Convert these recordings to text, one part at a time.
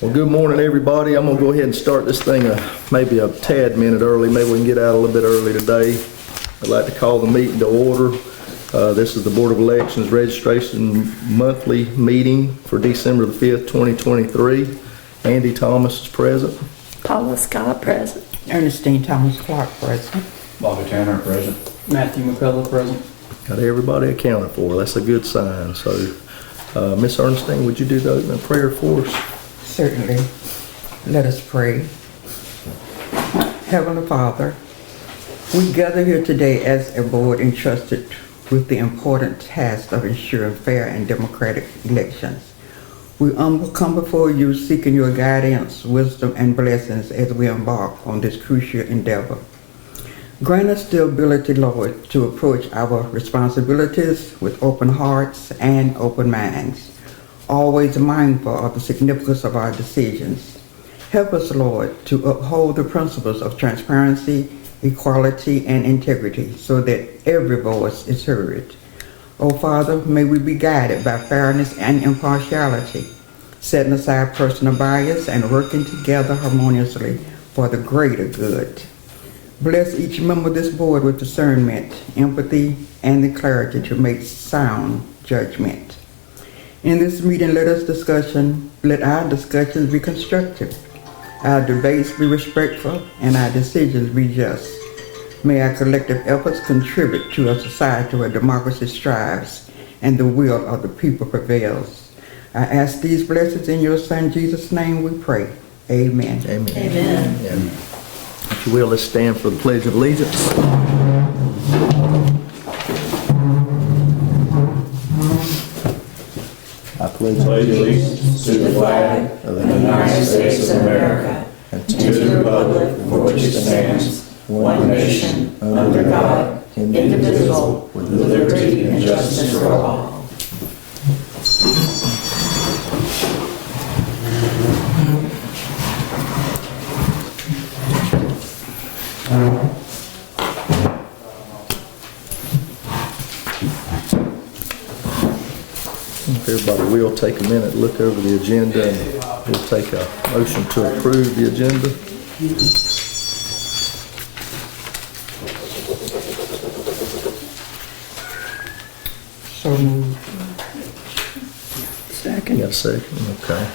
Well, good morning, everybody. I'm gonna go ahead and start this thing maybe a tad minute early. Maybe we can get out a little bit early today. I'd like to call the meeting to order. This is the Board of Elections registration monthly meeting for December the 5th, 2023. Andy Thomas is present. Paula Scott present. Ernestine Thomas Clark present. Bobby Tanner present. Matthew McCullough present. Got everybody accounted for. That's a good sign. So, Miss Ernestine, would you do the opening prayer for us? Certainly. Let us pray. Heavenly Father, we gather here today as a board entrusted with the important task of ensuring fair and democratic elections. We come before you seeking your guidance, wisdom, and blessings as we embark on this crucial endeavor. Grant us the ability, Lord, to approach our responsibilities with open hearts and open minds, always mindful of the significance of our decisions. Help us, Lord, to uphold the principles of transparency, equality, and integrity so that every voice is heard. Oh, Father, may we be guided by fairness and impartiality, setting aside personal bias and working together harmoniously for the greater good. Bless each member of this board with discernment, empathy, and the clarity to make sound judgment. In this meeting, let our discussions be constructive, our debates be respectful, and our decisions be just. May our collective efforts contribute to a society where democracy strives and the will of the people prevails. I ask these blessings in your Son, Jesus' name we pray. Amen. Amen. Amen. Amen. If you will, let's stand for the Pledge of Allegiance. I pledge Allegiance to the flag of the United States of America and to the republic for which it stands, one nation, under God, indivisible, with liberty and justice for all. If everybody will take a minute, look over the agenda, and we'll take a motion to approve the agenda. So moved. You got a second? Okay.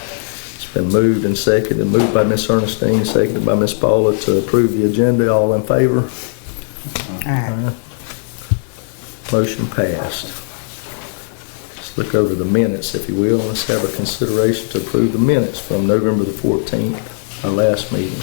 It's been moved and seconded, moved by Miss Ernestine, seconded by Miss Paula to approve the agenda. All in favor? Aye. Motion passed. Let's look over the minutes, if you will. Let's have a consideration to approve the minutes from November the 14th, our last meeting.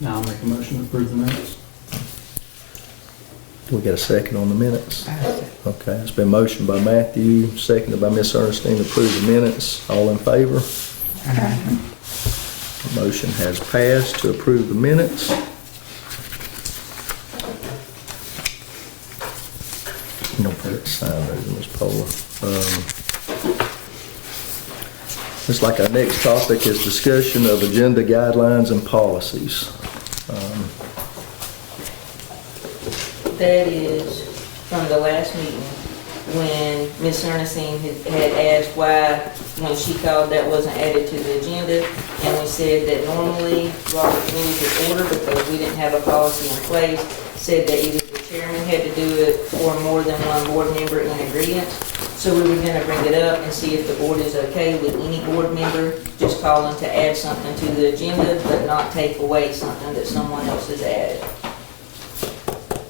Now I'll make a motion to approve the minutes. Do we get a second on the minutes? Aye. Okay, it's been motioned by Matthew, seconded by Miss Ernestine to approve the minutes. All in favor? Aye. The motion has passed to approve the minutes. You don't forget to sign those, Miss Paula. Looks like our next topic is discussion of agenda guidelines and policies. That is from the last meeting, when Ms. Ernestine had asked why, when she called, that wasn't added to the agenda. And we said that normally Robert Rules of Order, because we didn't have a policy in place, said that either the chairman had to do it or more than one board member in agreement. So we were gonna bring it up and see if the board is okay with any board member just calling to add something to the agenda, but not take away something that someone else has added.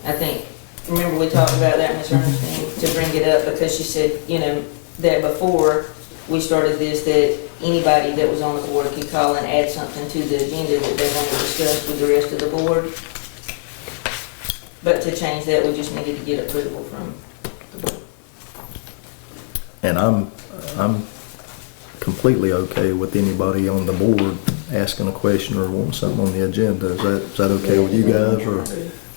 I think, remember we talked about that, Ms. Ernestine, to bring it up, because she said, you know, that before we started this, that anybody that was on the board could call and add something to the agenda that they wanted to discuss with the rest of the board. But to change that, we just needed to get approval from the board. And I'm completely okay with anybody on the board asking a question or wanting something on the agenda. Is that okay with you guys, or?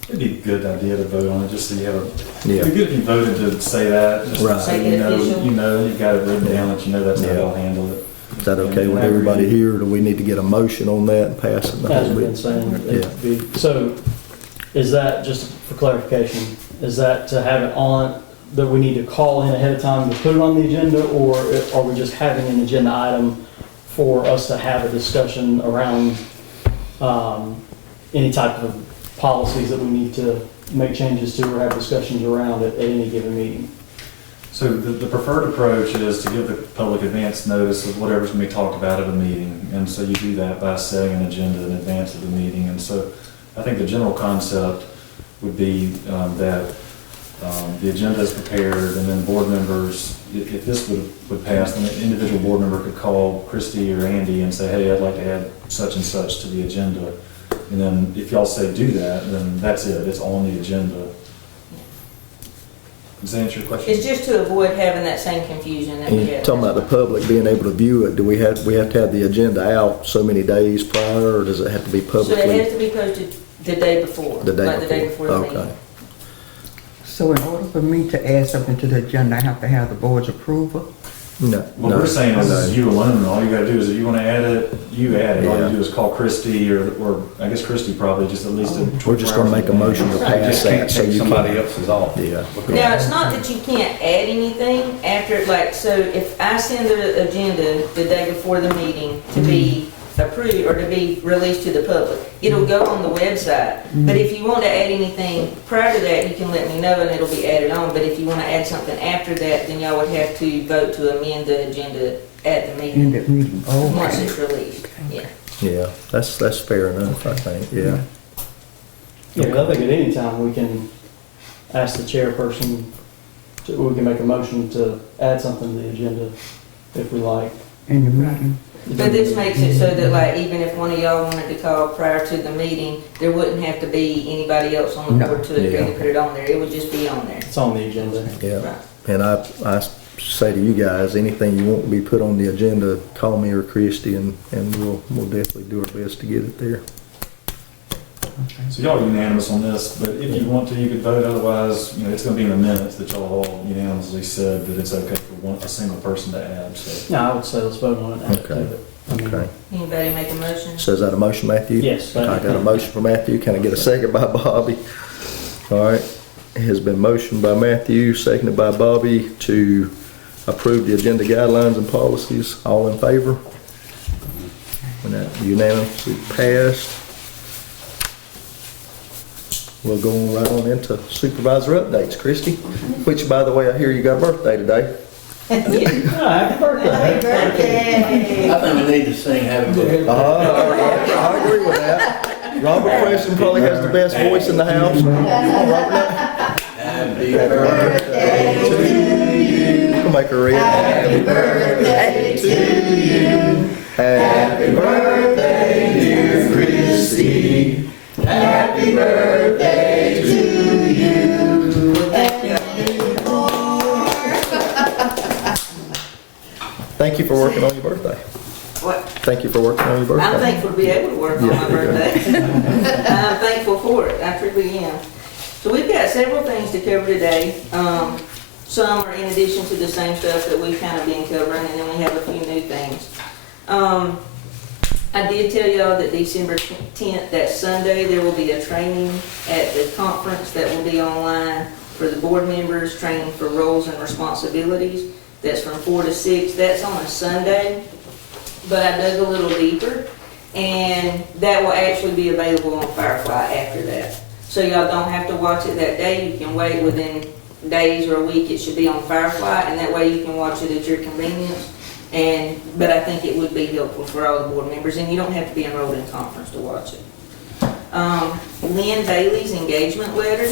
It'd be a good idea to vote on it, just so you have a, Yeah. it'd be good if you voted to say that, just Right. so Make you it know, official. you've got it written down, that you know that's how Yeah. they'll handle it. Is that okay with everybody here? Do we need to get a motion on that and pass it? in the As whole we've been bit? saying, it'd be, so is that, just for clarification, is that to have it on, that we need to call in ahead of time to put it on the agenda, or are we just having an agenda item for us to have a discussion around any type of policies that we need to make changes to or have discussions around at any given meeting? So the preferred approach is to give the public advance notice of whatever's going to be talked about at a meeting. And so you do that by setting an agenda in advance of the meeting. And so I think the general concept would be that the agenda is prepared, and then board members, if this would pass, then an individual board member could call Christie or Andy and say, hey, I'd like to add such and such to the agenda. And then if y'all say do that, then that's it, it's on the agenda. Does that answer your question? It's just to avoid having that same confusion that And we you're had. talking about the public being able to view it. Do we have to have the agenda out so many days prior, or does it have to be So it publicly? has to be posted the day before. The day like the day before. before the Okay. meeting. So in order for me to add something to the agenda, I have to have the board's approval? No. What no, we're saying is no. you alone, all you gotta do is if you wanna add it, you add it. All Yeah. you do is call Christie or I guess Christie probably just at least. We're just gonna make a motion to You pass just can't that, so take you somebody can. else's off. Yeah. Now, it's not that you can't add anything after, like, so if I send the agenda the day before the meeting to be approved or to be released to the public, it'll go on the website. But if you want to add anything prior to that, you can let me know and it'll be added on. But if you want to add something after that, then y'all would have to vote to amend the agenda at the In meeting, that meeting? Oh, once okay. it's released. Yeah. Yeah, that's fair enough, I think, yeah. Yeah, 'cause I think at any time we can ask the chairperson, we can make a motion to add something to the agenda if we like. In the meeting? But this makes it so that, like, even if one of y'all wanted to call prior to the meeting, there wouldn't have to be anybody else on the No. board to agree Yeah. to put it on there. It would just be on there. It's on the agenda. Yeah, Right. and I say to you guys, anything you want to be put on the agenda, call me or Christie, and we'll definitely do our best to get it there. So y'all are unanimous on this, but if you want to, you could vote, otherwise, it's gonna be in the minutes that y'all all unanimously said that it's okay for a single person to add, so. No, I would say let's vote on it. and add to Okay. it. I mean, Okay, Anybody make a motion? so is that a motion, Matthew? Yes. I got a motion from Matthew, can I get a second by Bobby? All right, it has been motioned by Matthew, seconded by Bobby to approve the agenda guidelines and policies. All in favor? And that unanimously passed. We'll go on right on into supervisor updates. Christie, which, by the way, I hear you got a birthday today. Happy birthday. I think we need to sing happy birthday. I agree with that. Robert Preston probably has the best voice in the house. Come on, Robert. Happy birthday To you. We'll make her read. Happy birthday to you. Happy birthday, dear Christie. Happy birthday to you. Thank you for working on your birthday. What? Thank you for working on your birthday. I'm thankful to be able to work on Yeah, my there you go. birthday. I'm thankful for it, I truly am. So we've got several things to cover today. Some are in addition to the same stuff that we've kind of been covering, and then we have a few new things. I did tell y'all that December 10th, that Sunday, there will be a training at the conference that will be online for the board members, training for roles and responsibilities. That's from 4 to 6. That's on a Sunday. But I dug a little deeper, and that will actually be available on Firefly after that. So y'all don't have to watch it that day. You can wait within days or a week. It should be on Firefly, and that way you can watch it at your convenience. But I think it would be helpful for all the board members, and you don't have to be enrolled in conference to watch it. Lynn Bailey's engagement letter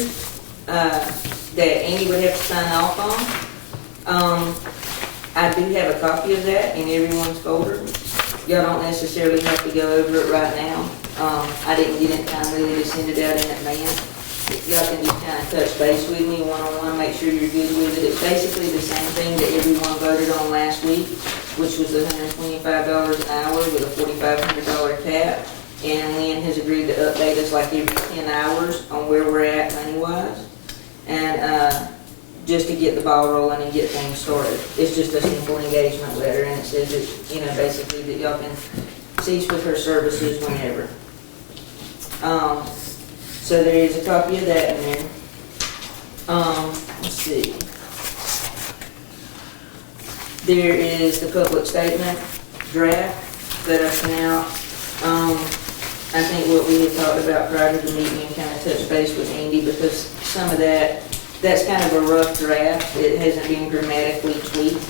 that Andy would have to sign off on. I do have a copy of that in everyone's folder. Y'all don't necessarily have to go over it right now. I didn't get in time really to send it out in advance. Y'all can just kind of touch base with me one-on-one, make sure you're good with it. It's basically the same thing that everyone voted on last week, which was $125 an hour with a $4,500 cap. And Lynn has agreed to update us like every 10 hours on where we're at money-wise. And just to get the ball rolling and get things started. It's just a simple engagement letter, and it says that, you know, basically that y'all can cease with her services whenever. So there is a copy of that in there. Let's see. There is the public statement draft that I sent out. I think what we had talked about prior to the meeting and kind of touch base with Andy, because some of that's kind of a rough draft. It hasn't been grammatically tweaked,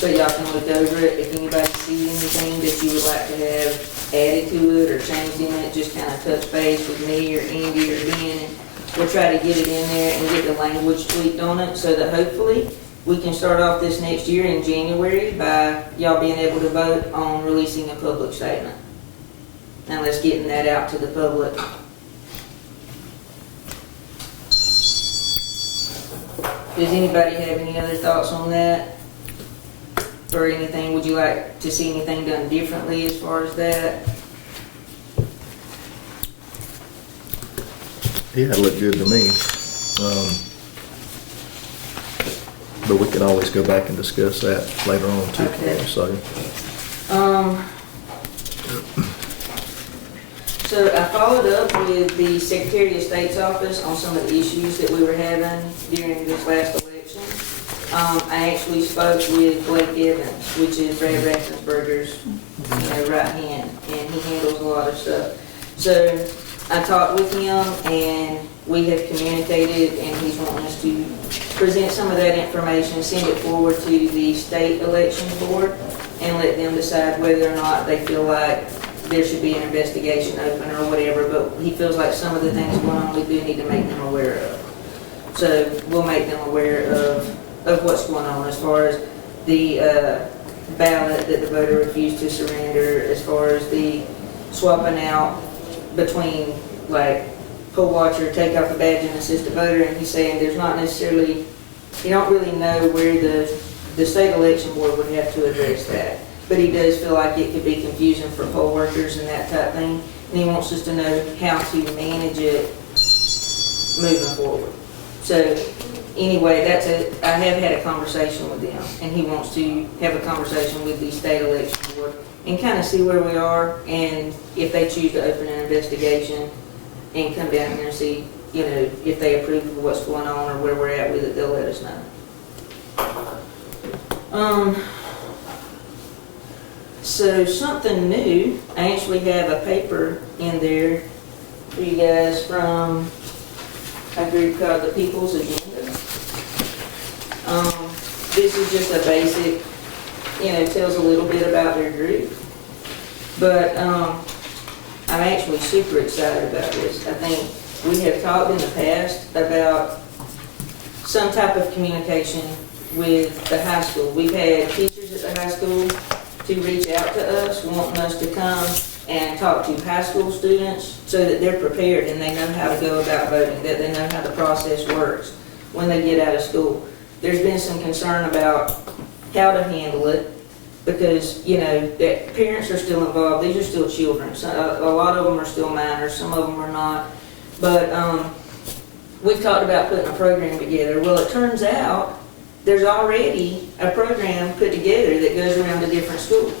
so y'all can look over it. If anybody sees anything that you would like to have added to it or changed in it, just kind of touch base with me or Andy or Ben, and we'll try to get it in there and get the language tweaked on it so that hopefully we can start off this next year in January by y'all being able to vote on releasing a public statement. Now let's getting that out to the public. Does anybody have any other thoughts on that? Or anything, would you like to see anything done differently as far as that? Yeah, it looked good to me. But we can always go back and discuss that later on too, Okay. so. So I followed up with the Secretary of State's office on some of the issues that we were having during this last election. I actually spoke with Blake Evans, which is Brad Raffensperger's, right hand, and he handles a lot of stuff. So I talked with him, and we have communicated, and he's wanting us to present some of that information, send it forward to the state election board, and let them decide whether or not they feel like there should be an investigation open or whatever, but he feels like some of the things going on, we do need to make them aware of. So we'll make them aware of what's going on as far as the ballot that the voter refused to surrender, as far as the swapping out between, like, poll watcher, take off the badge and assist the voter, and he's saying there's not necessarily, you don't really know where the state election board would have to address that. But he does feel like it could be confusing for poll workers and that type thing, and he wants us to know how to manage it moving forward. So anyway, I have had a conversation with them, and he wants to have a conversation with the state election board and kind of see where we are, and if they choose to open an investigation and come down here and see, if they approve of what's going on or where we're at with it, they'll let us know. So something new, I actually have a paper in there for you guys from a group called the People's Agenda. This is just a basic, tells a little bit about their group. But I'm actually super excited about this. I think we have talked in the past about some type of communication with the high school. We've had teachers at the high school to reach out to us, wanting us to come and talk to high school students so that they're prepared and they know how to go about voting, that they know how the process works when they get out of school. There's been some concern about how to handle it because, that parents are still involved. These are still children. So a lot of them are still minors, some of them are not. But we've talked about putting a program together. Well, it turns out there's already a program put together that goes around to different schools.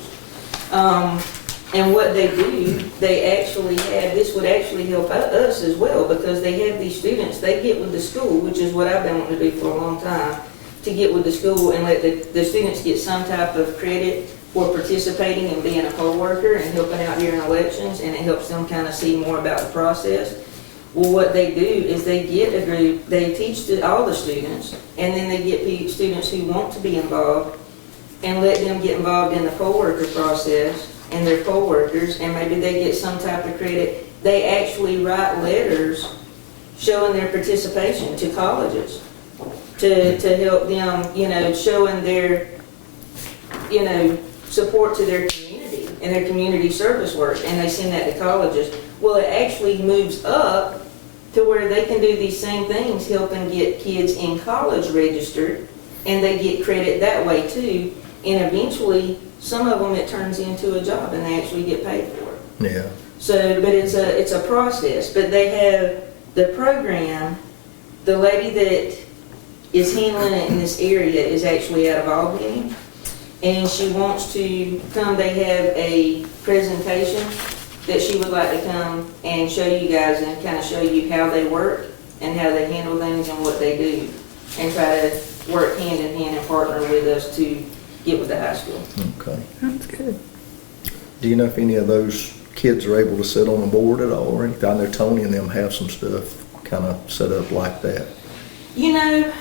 And what they do, this would actually help us as well, because they have these students, they get with the school, which is what I've been wanting to do for a long time, to get with the school and let the students get some type of credit for participating and being a poll worker and helping out during elections, and it helps them kind of see more about the process. Well, what they do is they get a group, they teach all the students, and then they get students who want to be involved and let them get involved in the poll worker process and their poll workers, and maybe they get some type of credit. They actually write letters showing their participation to colleges to help them, showing you know, support to their community and their community service work, and they send that to colleges. Well, it actually moves up to where they can do these same things, helping get kids in college registered, and they get credit that way too. And eventually, some of them, it turns into a job and they actually get paid for it. Yeah. So, but it's a process. But they have the program, the lady that is handling it in this area is actually out of Albany, and she wants to come. They have a presentation that she would like to come and show you guys and kind of show you how they work and how they handle things and what they do, and try to work hand in hand and partner with us to get with the high school. Okay. That's good. Do you know if any of those kids are able to sit on the board at all or anything? I know Tony and them have some stuff kind of set up like that. You know,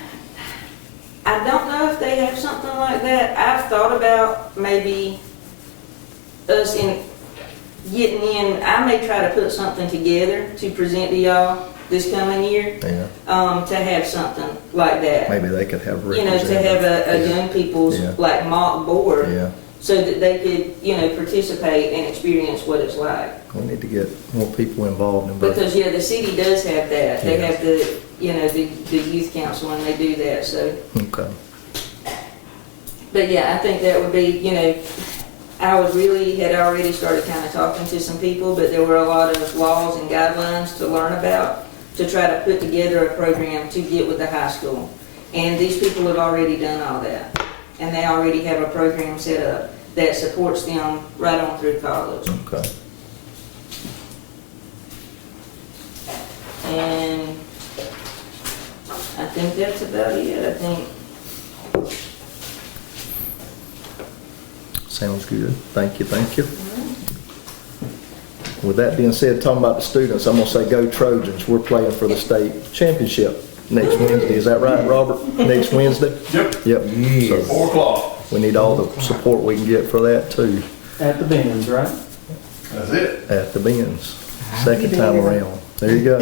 I don't know if they have something like that. I've thought about maybe us in getting in. I may try to put something together to present to y'all this coming year, Yeah. to have something like that. Maybe they could have You know, to have a young people's Yeah. like mock board, Yeah. so that they could, you know, participate and experience what it's like. We need to get more people involved in both. Because, yeah, the city does have that. They Yeah. have the, you know, the youth council, and they do that, so. Okay. But yeah, I think that would be, you know, I had already started kind of talking to some people, but there were a lot of laws and guidelines to learn about, to try to put together a program to get with the high school. And these people have already done all that. And they already have a program set up that supports them right on through college. Okay. And I think that's about it. I think, Sounds good. Thank you, thank you. With that being said, talking about the students, I'm gonna say go Trojans. We're playing for the state championship next Wednesday. Is that right, Robert? Next Wednesday? Yep. Yep. So 4 o'clock. we need all the support we can get for that too, At the Benz, right? That's it. at the Benz. Second time around. There you go.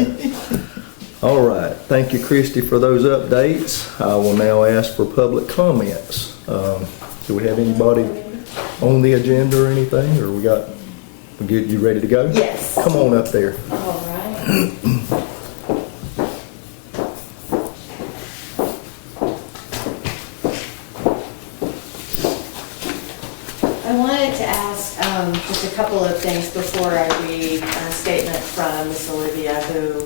All right. Thank you, Christy, for those updates. I will now ask for public comments. Do we have anybody on the agenda or anything, or we good, you ready to go? Yes. Come on up there. All right. I wanted to ask just a couple of things before I read a statement from Miss Olivia, who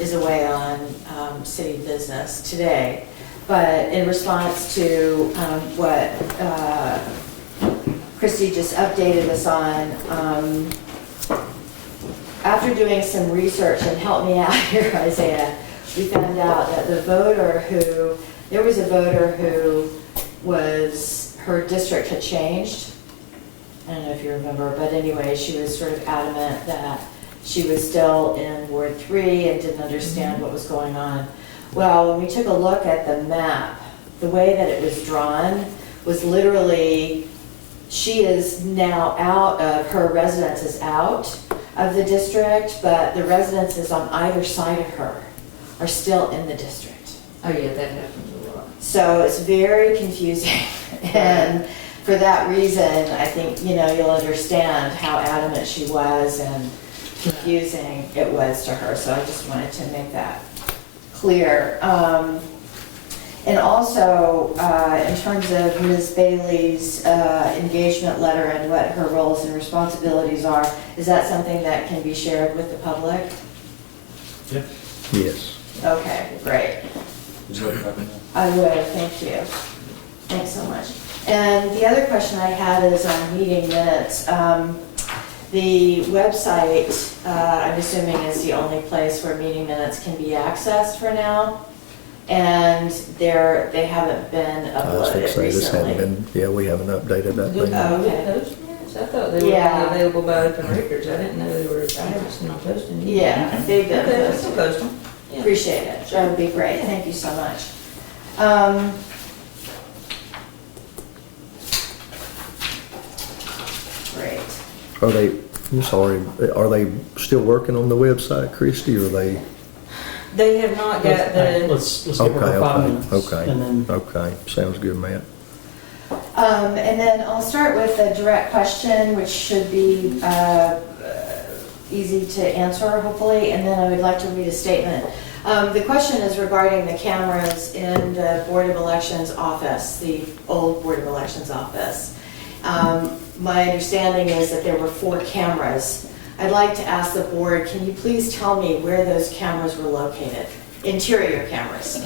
is away on city business today. But in response to what Christy just updated us on, after doing some research, and help me out here, Isaiah, we found out that there was a voter who her district had changed. I don't know if you remember, but anyway, she was sort of adamant that she was still in Ward 3 and didn't understand what was going on. Well, when we took a look at the map, the way that it was drawn was literally, she is now her residence is out of the district, but the residences on either side of her are still in the district. oh yeah, that happens a lot. So it's very confusing. And for that reason, I think, you'll understand how adamant she was and confusing it was to her. So I just wanted to make that clear. And also, in terms of Ms. Bailey's engagement letter and what her roles and responsibilities are, is that something that can be shared with the public? Yes. Okay, great. I would, thank you. Thanks so much. And the other question I had is on meeting minutes. The website, I'm assuming, is the only place where meeting minutes can be accessed for now. And they haven't been I was going to uploaded say, this hadn't recently. been, we haven't updated that Do thing. they post minutes? I thought they were Yeah. available by open records. I didn't know I haven't seen them posting. either. Yeah, they've been Okay, I posted. still post them. Yeah. Appreciate it. That would be great. Thank you so much. Great. Are they still working on the website, Christy, or are they? They have not got Hey, the, let's give her Okay, 5 okay, minutes. okay. And then Okay, sounds good, Matt. And then I'll start with a direct question, which should be easy to answer, hopefully, and then I would like to read a statement. The question is regarding the cameras in the Board of Elections office, the old Board of Elections office. My understanding is that there were 4 cameras. I'd like to ask the board, can you please tell me where those cameras were located? Interior cameras.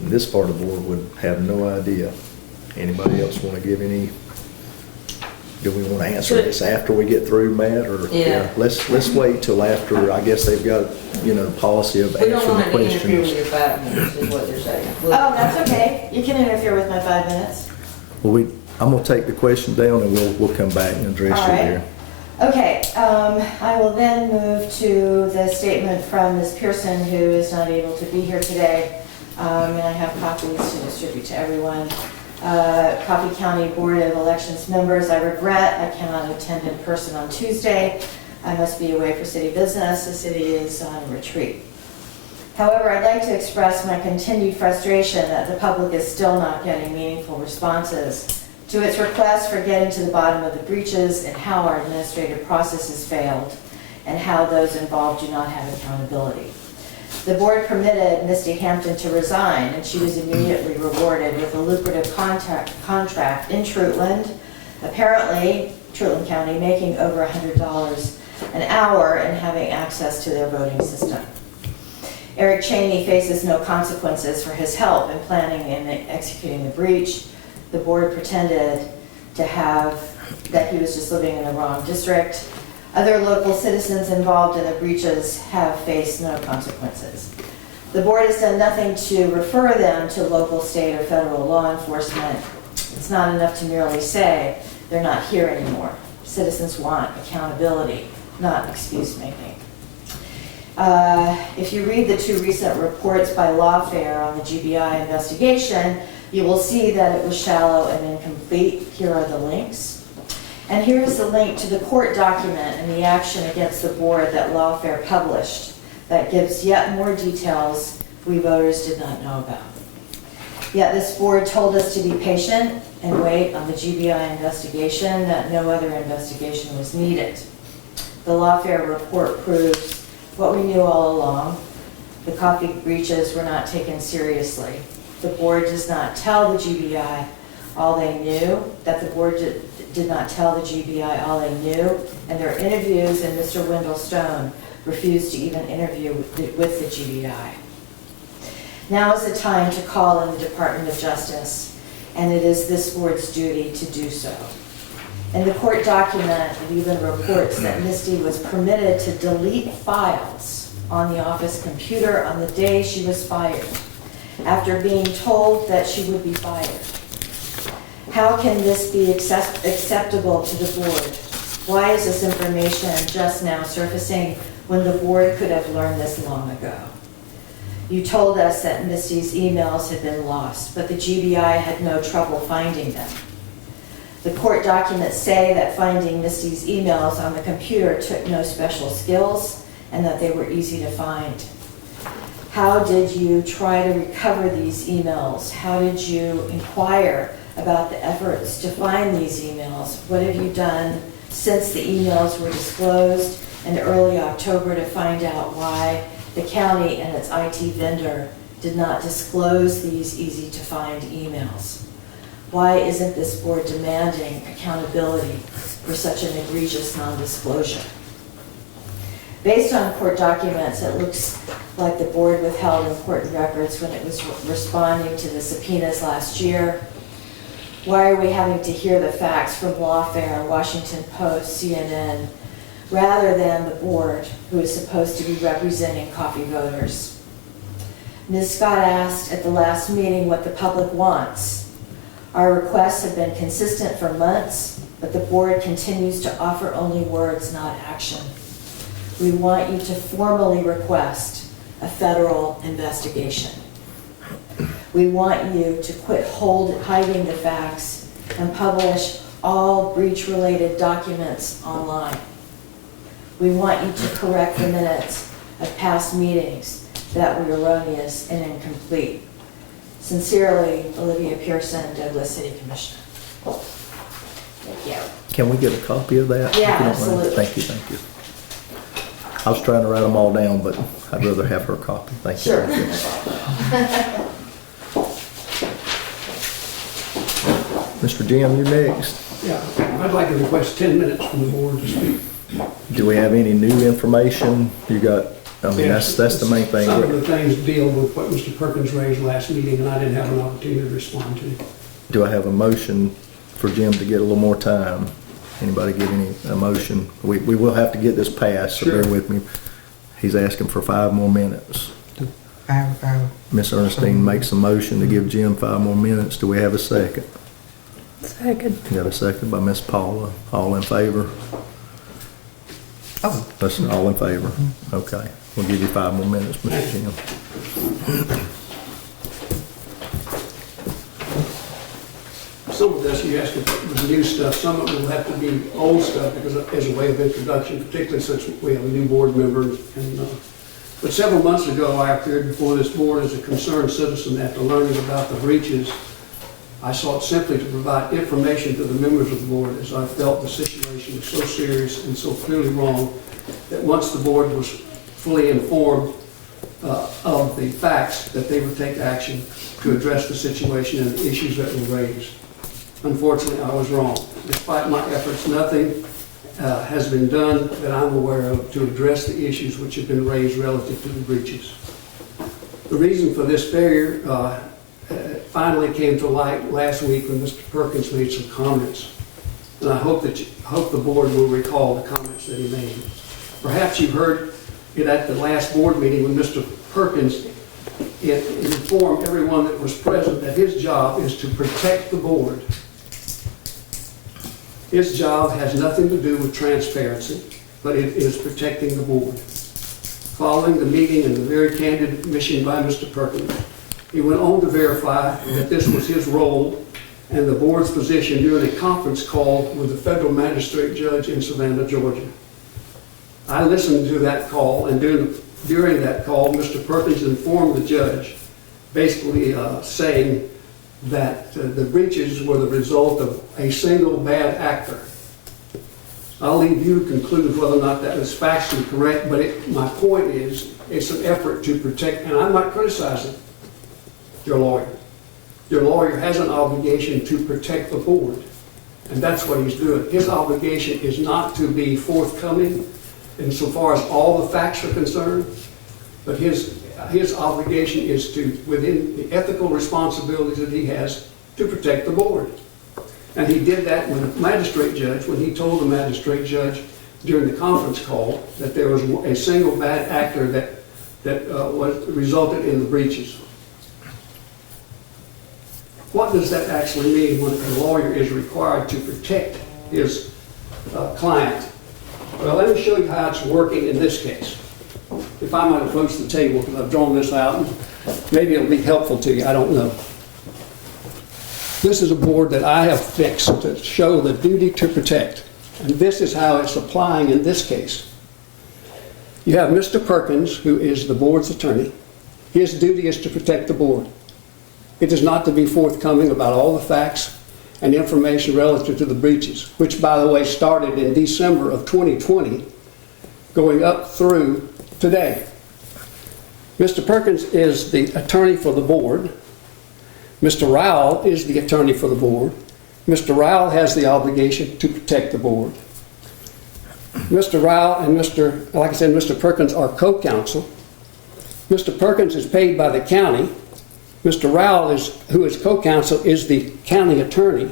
This part of the board would have no idea. Anybody else want to give any, do we want to answer this after we get through, Matt, or? Yeah. Let's wait till after, I guess they've got, policy of We don't answering want the to interfere with questions. your 5 minutes, is what they're saying. Oh, that's okay. You can interfere with my 5 minutes. Well, I'm gonna take the question down and we'll come back and address All it right. here. Okay, I will then move to the statement from Ms. Pearson, who is not able to be here today. And I have copies to distribute to everyone. Coffee County Board of Elections members, I regret I cannot attend in person on Tuesday. I must be away for city business. The city is on retreat. However, I'd like to express my continued frustration that the public is still not getting meaningful responses to its request for getting to the bottom of the breaches and how our administrative processes failed and how those involved do not have accountability. The board permitted Misty Hampton to resign, and she was immediately rewarded with a lucrative contract in Trutland, apparently Trutland County making over $100 an hour and having access to their voting system. Eric Cheney faces no consequences for his help in planning and executing the breach. The board pretended that he was just living in the wrong district. Other local citizens involved in the breaches have faced no consequences. The board has done nothing to refer them to local, state, or federal law enforcement. It's not enough to merely say they're not here anymore. Citizens want accountability, not excuse-making. If you read the 2 recent reports by Lawfare on the GBI investigation, you will see that it was shallow and incomplete. Here are the links. And here is the link to the court document and the action against the board that Lawfare published that gives yet more details we voters did not know about. Yet this board told us to be patient and wait on the GBI investigation, that no other investigation was needed. The Lawfare report proves what we knew all along. The coffee breaches were not taken seriously. The board does not tell the GBI all they knew, that the board did not tell the GBI all they knew, and their interviews and Mr. Wendell Stone refused to even interview with the GBI. Now is the time to call in the Department of Justice, and it is this board's duty to do so. In the court document, it even reports that Misty was permitted to delete files on the office computer on the day she was fired, after being told that she would be fired. How can this be acceptable to the board? Why is this information just now surfacing when the board could have learned this long ago? You told us that Misty's emails had been lost, but the GBI had no trouble finding them. The court documents say that finding Misty's emails on the computer took no special skills and that they were easy to find. How did you try to recover these emails? How did you inquire about the efforts to find these emails? What have you done since the emails were disclosed in early October to find out why the county and its IT vendor did not disclose these easy-to-find emails? Why isn't this board demanding accountability for such an egregious non-disclosure? Based on court documents, it looks like the board withheld important records when it was responding to the subpoenas last year. Why are we having to hear the facts from Lawfare, Washington Post, CNN, rather than the board, who is supposed to be representing coffee voters? Ms. Scott asked at the last meeting what the public wants. Our requests have been consistent for months, but the board continues to offer only words, not action. We want you to formally request a federal investigation. We want you to quit hiding the facts and publish all breach-related documents online. We want you to correct the minutes of past meetings that were erroneous and incomplete. Sincerely, Olivia Pearson, Douglas City Commissioner. Can we get a copy of that? Yeah, if you don't mind? absolutely. Thank you, thank you. I was trying to write them all down, but I'd rather have her copy. Thank you. Sure. Mr. Jim, you next. Yeah, I'd like to request 10 minutes from the board to speak. Do we have any new information? You got, I mean, that's the main thing. Some of the things deal with what Mr. Perkins raised last meeting, and I didn't have an opportunity to respond to. Do I have a motion for Jim to get a little more time? Anybody give a motion? We will have to get this passed, so bear Sure. with me. He's asking for 5 more minutes. I Ms. Ernestine makes a motion to give Jim 5 more minutes. Do we have a second? Second. Got a second by Ms. Paula. All in favor? Oh. Listen, all in favor? Okay. We'll give you 5 more minutes, Mr. Jim. Some of this, you asked if it was new stuff, some of it will have to be old stuff because as a way of introduction, particularly since we have a new board member. But several months ago, I appeared before this board as a concerned citizen after learning about the breaches. I sought simply to provide information to the members of the board as I felt the situation was so serious and so clearly wrong that once the board was fully informed of the facts, that they would take action to address the situation and the issues that were raised. Unfortunately, I was wrong. Despite my efforts, nothing has been done that I'm aware of to address the issues which have been raised relative to the breaches. The reason for this failure finally came to light last week when Mr. Perkins made some comments. And I hope the board will recall the comments that he made. Perhaps you heard it at the last board meeting when Mr. Perkins informed everyone that was present that his job is to protect the board. His job has nothing to do with transparency, but it is protecting the board. Following the meeting and the very candid admission by Mr. Perkins, he went on to verify that this was his role and the board's position during a conference call with the federal magistrate judge in Savannah, Georgia. I listened to that call, and during that call, Mr. Perkins informed the judge, basically saying that the breaches were the result of a single bad actor. I'll leave you to conclude whether or not that is factually correct, but my point is, it's an effort to protect, and I'm not criticizing your lawyer. Your lawyer has an obligation to protect the board, and that's what he's doing. His obligation is not to be forthcoming insofar as all the facts are concerned, but his obligation is to, within the ethical responsibilities that he has, to protect the board. And he did that with the magistrate judge when he told the magistrate judge during the conference call that there was a single bad actor that resulted in the breaches. What does that actually mean when a lawyer is required to protect his client? Well, let me show you how it's working in this case. If I might approach the table, because I've drawn this out, and maybe it'll be helpful to you, I don't know. This is a board that I have fixed to show the duty to protect, and this is how it's applying in this case. You have Mr. Perkins, who is the board's attorney. His duty is to protect the board. It is not to be forthcoming about all the facts and information relative to the breaches, which, by the way, started in December of 2020, going up through today. Mr. Perkins is the attorney for the board. Mr. Rowell is the attorney for the board. Mr. Rowell has the obligation to protect the board. Mr. Rowell and like I said, Mr. Perkins are co-counsel. Mr. Perkins is paid by the county. Mr. Rowell, who is co-counsel, is the county attorney.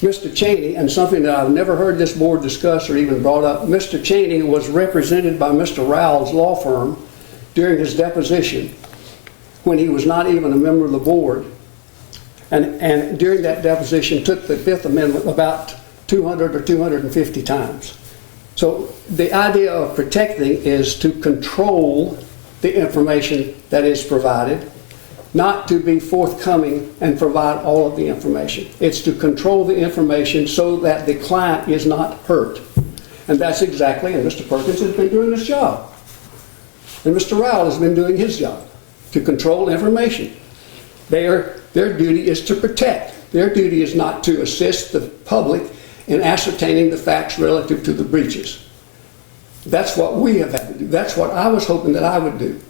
Mr. Cheney, and something that I've never heard this board discuss or even brought up, Mr. Cheney was represented by Mr. Rowell's law firm during his deposition when he was not even a member of the board. And during that deposition took the Fifth Amendment about 200 or 250 times. So the idea of protecting is to control the information that is provided, not to be forthcoming and provide all of the information. It's to control the information so that the client is not hurt. And that's exactly, and Mr. Perkins has been doing his job. And Mr. Rowell has been doing his job to control information. Their duty is to protect. Their duty is not to assist the public in ascertaining the facts relative to the breaches. That's what we have had to do. That's what I was hoping that I would do,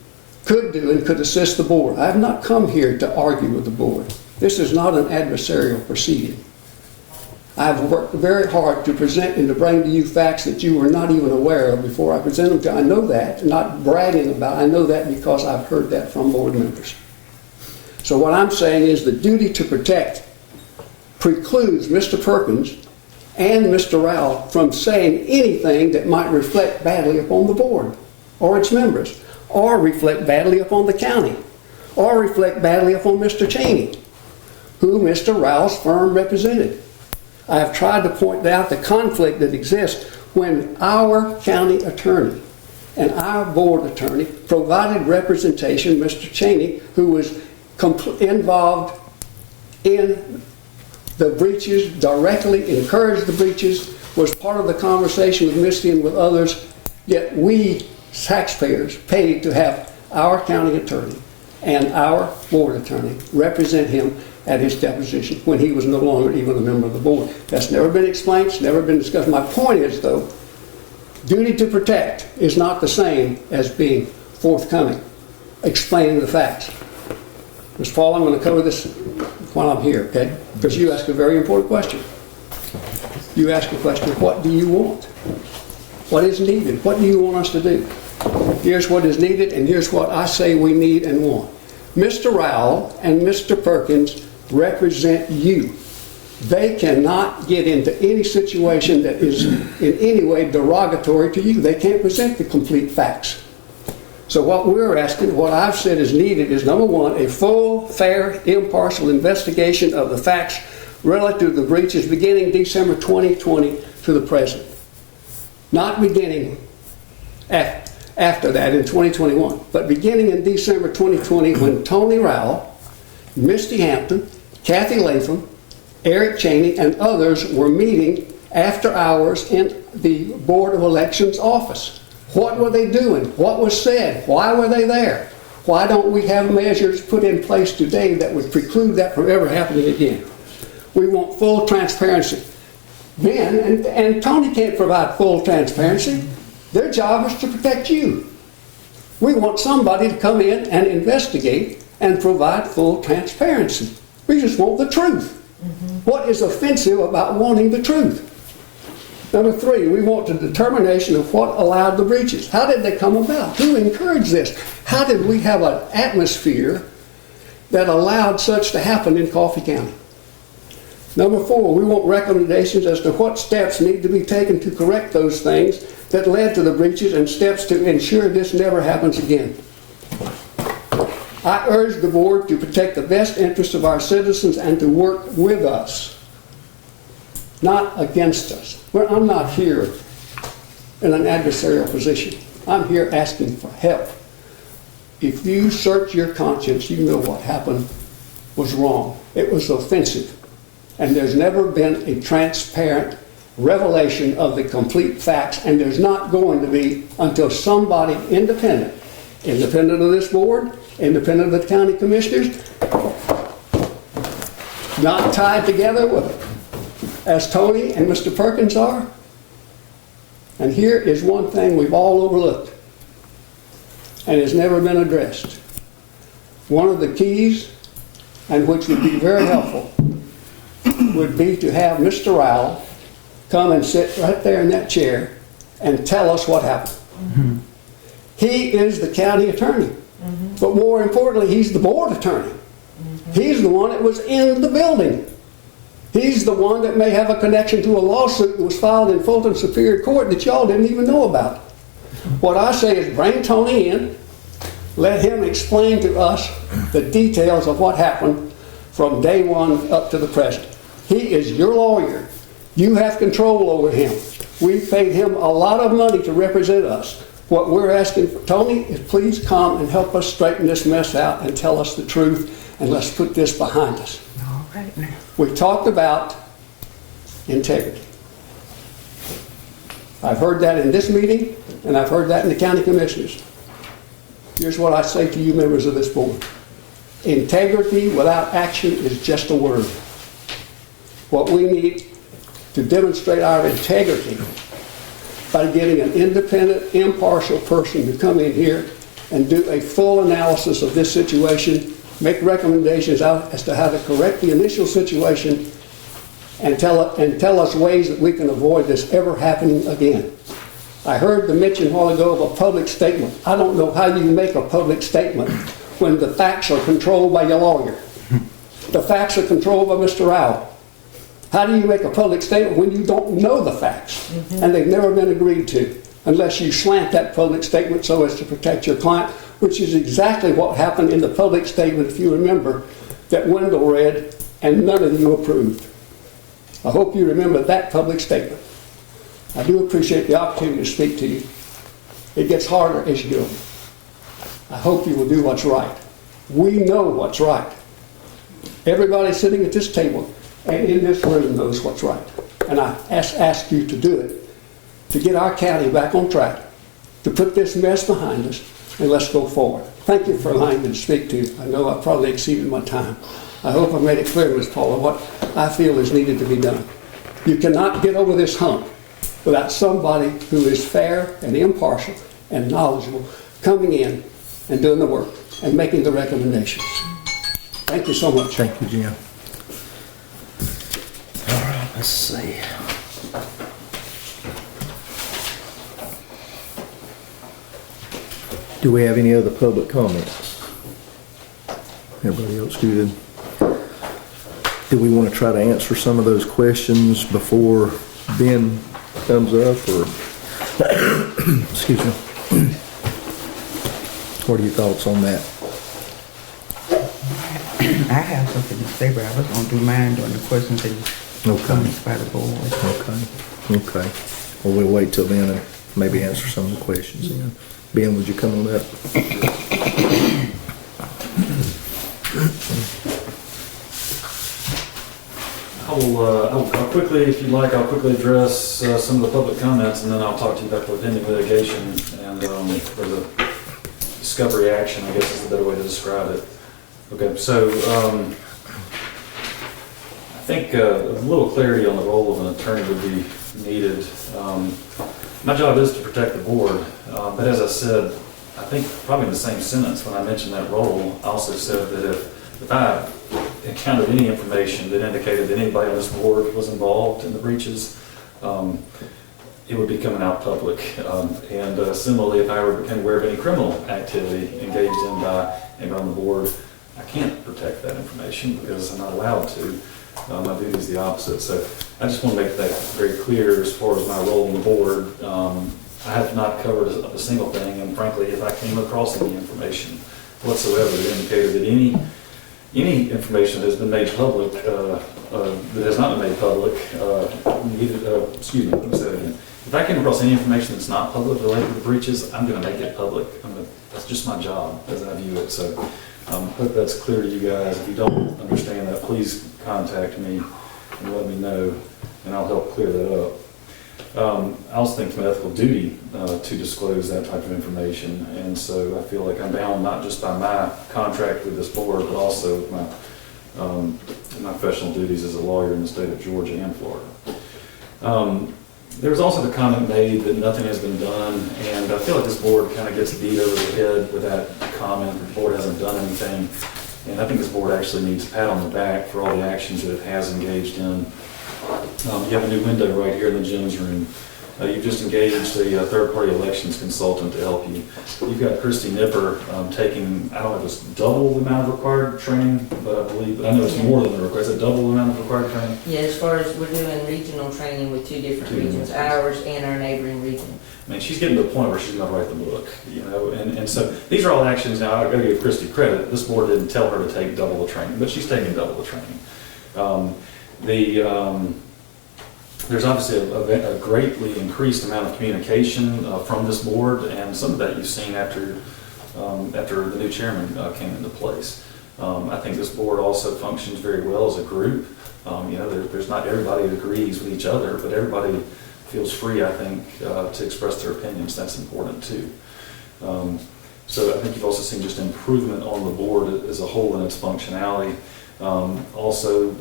could do, and could assist the board. I have not come here to argue with the board. This is not an adversarial proceeding. I have worked very hard to present and to bring to you facts that you were not even aware of before I present them to you. I know that, not bragging about it. I know that because I've heard that from board members. So what I'm saying is the duty to protect precludes Mr. Perkins and Mr. Rowell from saying anything that might reflect badly upon the board or its members, or reflect badly upon the county, or reflect badly upon Mr. Cheney, who Mr. Rowell's firm represented. I have tried to point out the conflict that exists when our county attorney and our board attorney provided representation, Mr. Cheney, who was involved in the breaches, directly encouraged the breaches, was part of the conversation with Misty and with others, yet we taxpayers paid to have our county attorney and our board attorney represent him at his deposition when he was no longer even a member of the board. That's never been explained, it's never been discussed. My point is, though, duty to protect is not the same as being forthcoming, explaining the facts. Ms. Paul, I'm going to cover this while I'm here, okay? Because you asked a very important question. You asked a question, what do you want? What is needed? What do you want us to do? Here's what is needed, and here's what I say we need and want. Mr. Rowell and Mr. Perkins represent you. They cannot get into any situation that is in any way derogatory to you. They can't present the complete facts. So what we're asking, what I've said is needed is, number one, a full, fair, impartial investigation of the facts relative to the breaches beginning December 2020 to the present. Not beginning after that in 2021, but beginning in December 2020 when Tony Rowell, Misty Hampton, Kathy Latham, Eric Cheney, and others were meeting after hours in the Board of Elections office. What were they doing? What was said? Why were they there? Why don't we have measures put in place today that would preclude that from ever happening again? We want full transparency. Ben and Tony can't provide full transparency. Their job is to protect you. We want somebody to come in and investigate and provide full transparency. We just want the truth. What is offensive about wanting the truth? Number three, we want the determination of what allowed the breaches. How did they come about? Who encouraged this? How did we have an atmosphere that allowed such to happen in Coffee County? Number four, we want recommendations as to what steps need to be taken to correct those things that led to the breaches and steps to ensure this never happens again. I urge the board to protect the best interests of our citizens and to work with us, not against us. I'm not here in an adversarial position. I'm here asking for help. If you search your conscience, you know what happened was wrong. It was offensive. And there's never been a transparent revelation of the complete facts, and there's not going to be until somebody independent of this board, independent of the county commissioners, not tied together with as Tony and Mr. Perkins are. And here is one thing we've all overlooked and has never been addressed. One of the keys, and which would be very helpful, would be to have Mr. Rowell come and sit right there in that chair and tell us what happened. Mm-hmm. He is the county attorney, but more importantly, he's the board attorney. He's the one that was in the building. He's the one that may have a connection to a lawsuit that was filed in Fulton Superior Court that y'all didn't even know about. What I say is bring Tony in, let him explain to us the details of what happened from day one up to the present. He is your lawyer. You have control over him. We paid him a lot of money to represent us. What we're asking for, Tony, is please come and help us straighten this mess out and tell us the truth, and let's put this behind us. All right now. We talked about integrity. I've heard that in this meeting, and I've heard that in the county commissioners. Here's what I say to you members of this board. Integrity without action is just a word. What we need to demonstrate our integrity by getting an independent, impartial person to come in here and do a full analysis of this situation, make recommendations as to how to correct the initial situation, and tell us ways that we can avoid this ever happening again. I heard the mention a while ago of a public statement. I don't know how you make a public statement when the facts are controlled by your lawyer. The facts are controlled by Mr. Rao. How do you make a public statement when you don't know the facts and they've never been agreed to, unless you slant that public statement so as to protect your client, which is exactly what happened in the public statement, if you remember, that Wendell read and none of you approved. I hope you remember that public statement. I do appreciate the opportunity to speak to you. It gets harder as you go. I hope you will do what's right. We know what's right. Everybody sitting at this table and in this room knows what's right. And I ask you to do it, to get our county back on track, to put this mess behind us, and let's go forward. Thank you for allowing me to speak to you. I know I probably exceeded my time. I hope I made it clear, Ms. Paula, what I feel is needed to be done. You cannot get over this hump without somebody who is fair and impartial and knowledgeable coming in and doing the work and making the recommendations. Thank you so much. Thank you, Jim. All right, let's see. Do we have any other public comments? Everybody else good? Do we want to try to answer some of those questions before Ben comes up, or excuse me? What are your thoughts on that? I have something to say, but I was going to do mine during the questions and comments by the board. Okay. Well, we'll wait till then and maybe answer some of the questions then. Ben, would you come on up? I'll quickly, if you'd like, I'll quickly address some of the public comments, and then I'll talk to you about the pending litigation and or the discovery action, I guess is the better way to describe it. Okay, so I think a little clarity on the role of an attorney would be needed. My job is to protect the board, but as I said, I think probably in the same sentence when I mentioned that role, I also said that if I encountered any information that indicated that anybody on this board was involved in the breaches, it would be coming out public. And similarly, if I ever became aware of any criminal activity engaged in by anybody on the board, I can't protect that information because I'm not allowed to. My duty is the opposite. So I just want to make that very clear as far as my role on the board. I have not covered a single thing, and frankly, if I came across any information whatsoever that indicated that any information that has been made public, that has not been made public, excuse me, let me say that again. If I came across any information that's not public related to the breaches, I'm going to make it public. That's just my job as I view it. So I hope that's clear to you guys. If you don't understand that, please contact me and let me know, and I'll help clear that up. I also think it's my ethical duty to disclose that type of information, and so I feel like I'm bound not just by my contract with this board, but also with my professional duties as a lawyer in the state of Georgia and Florida. There was also the comment made that nothing has been done, and I feel like this board kind of gets beat over the head with that comment. The board hasn't done anything, and I think this board actually needs a pat on the back for all the actions that it has engaged in. You have a new window right here in the Jim's room. You've just engaged a third-party elections consultant to help you. You've got Christy Nipper taking, I don't know if it's double the amount of required training, but I know it's more than the required. Is it double the amount of required training? Yeah, as far as we're doing regional training with two different regions, ours and our neighboring region. I mean, she's getting to the point where she's going to write the book, you know, and so these are all actions. Now, I've got to give Christy credit. This board didn't tell her to take double the training, but she's taking double the training. There's obviously a greatly increased amount of communication from this board, and some of that you've seen after the new chairman came into place. I think this board also functions very well as a group. You know, there's not everybody who agrees with each other, but everybody feels free, I think, to express their opinions. That's important too. So I think you've also seen just improvement on the board as a whole in its functionality. Also,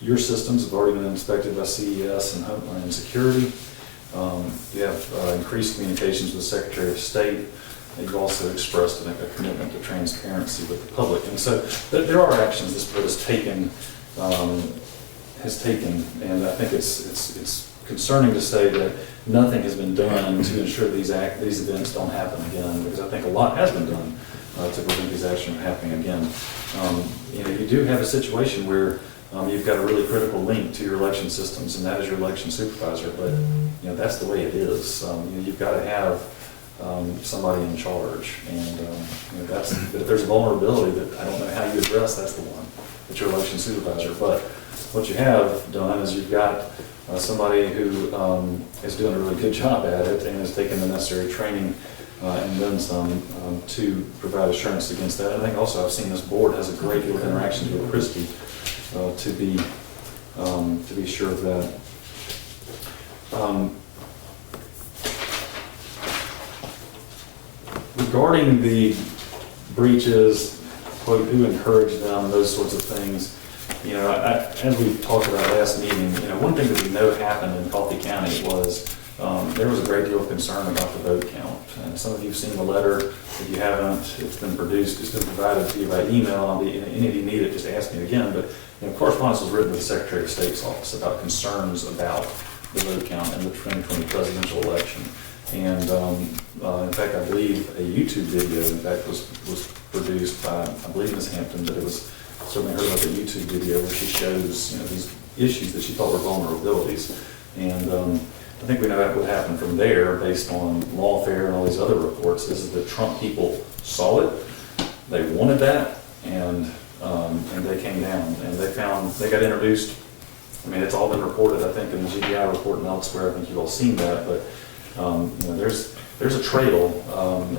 your systems have already been inspected by CES and Homeland Security. You have increased communications with the Secretary of State. You've also expressed a commitment to transparency with the public. And so there are actions this board has taken, and I think it's concerning to say that nothing has been done to ensure these events don't happen again, because I think a lot has been done to prevent these actions from happening again. You do have a situation where you've got a really critical link to your election systems, and that is your election supervisor, but that's the way it is. You've got to have somebody in charge, and but if there's a vulnerability that I don't know how you address, that's the one. It's your election supervisor. But what you have done is you've got somebody who is doing a really good job at it and has taken the necessary training and then some to provide assurance against that. I think also I've seen this board has a great deal of interactions with Christie to be sure of that. Regarding the breaches, quote, who encouraged them, those sorts of things, as we talked about last meeting, one thing that we know happened in Coffee County was there was a great deal of concern about the vote count. And some of you have seen the letter. If you haven't, it's been produced, it's been provided to you by email. Any of you need it, just ask me again. But correspondence was written to the Secretary of State's office about concerns about the vote count in the 2020 presidential election. And in fact, I believe a YouTube video, was produced by, I believe, Ms. Hampton, but it was certainly heard about the YouTube video where she shows, these issues that she thought were vulnerabilities. And I think we know what happened from there based on lawfare and all these other reports is that the Trump people saw it, they wanted that, and they came down and they got introduced. I mean, it's all been reported, I think, in the GBI report and elsewhere. I think you've all seen that, but there's a trail,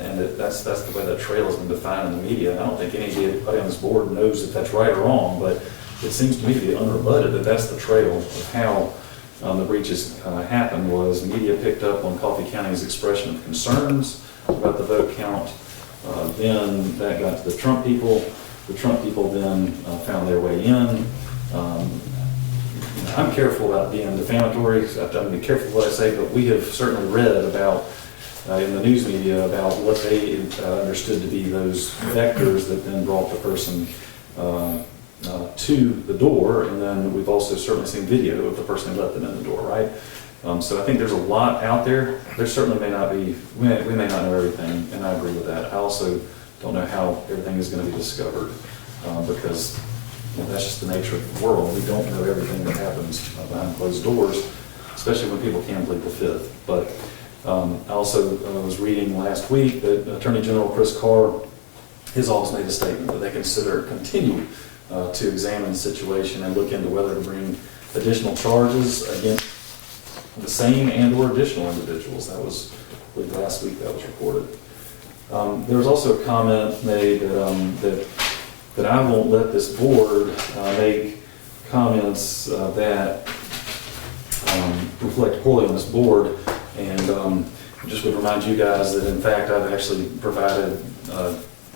and that's the way that trail has been defined in the media. And I don't think anybody on this board knows if that's right or wrong, but it seems to me to be unrebutted that that's the trail of how the breaches happened. Was media picked up on Coffee County's expression of concerns about the vote count. Then that got to the Trump people. The Trump people then found their way in. I'm careful about being defamatory. I'm going to be careful what I say, but we have certainly read about in the news media about what they understood to be those vectors that then brought the person to the door, and then we've also certainly seen video of the person who let them in the door, right? So I think there's a lot out there. There certainly may not be, we may not know everything, and I agree with that. I also don't know how everything is going to be discovered because that's just the nature of the world. We don't know everything that happens behind closed doors, especially when people can't plead the fifth. But I also was reading last week that Attorney General Chris Carr, his office made a statement that they continue to examine the situation and look into whether to bring additional charges against the same and/or additional individuals. That was, I believe, last week that was reported. There was also a comment made that I won't let this board make comments that reflect poorly on this board, and just would remind you guys that in fact I've actually provided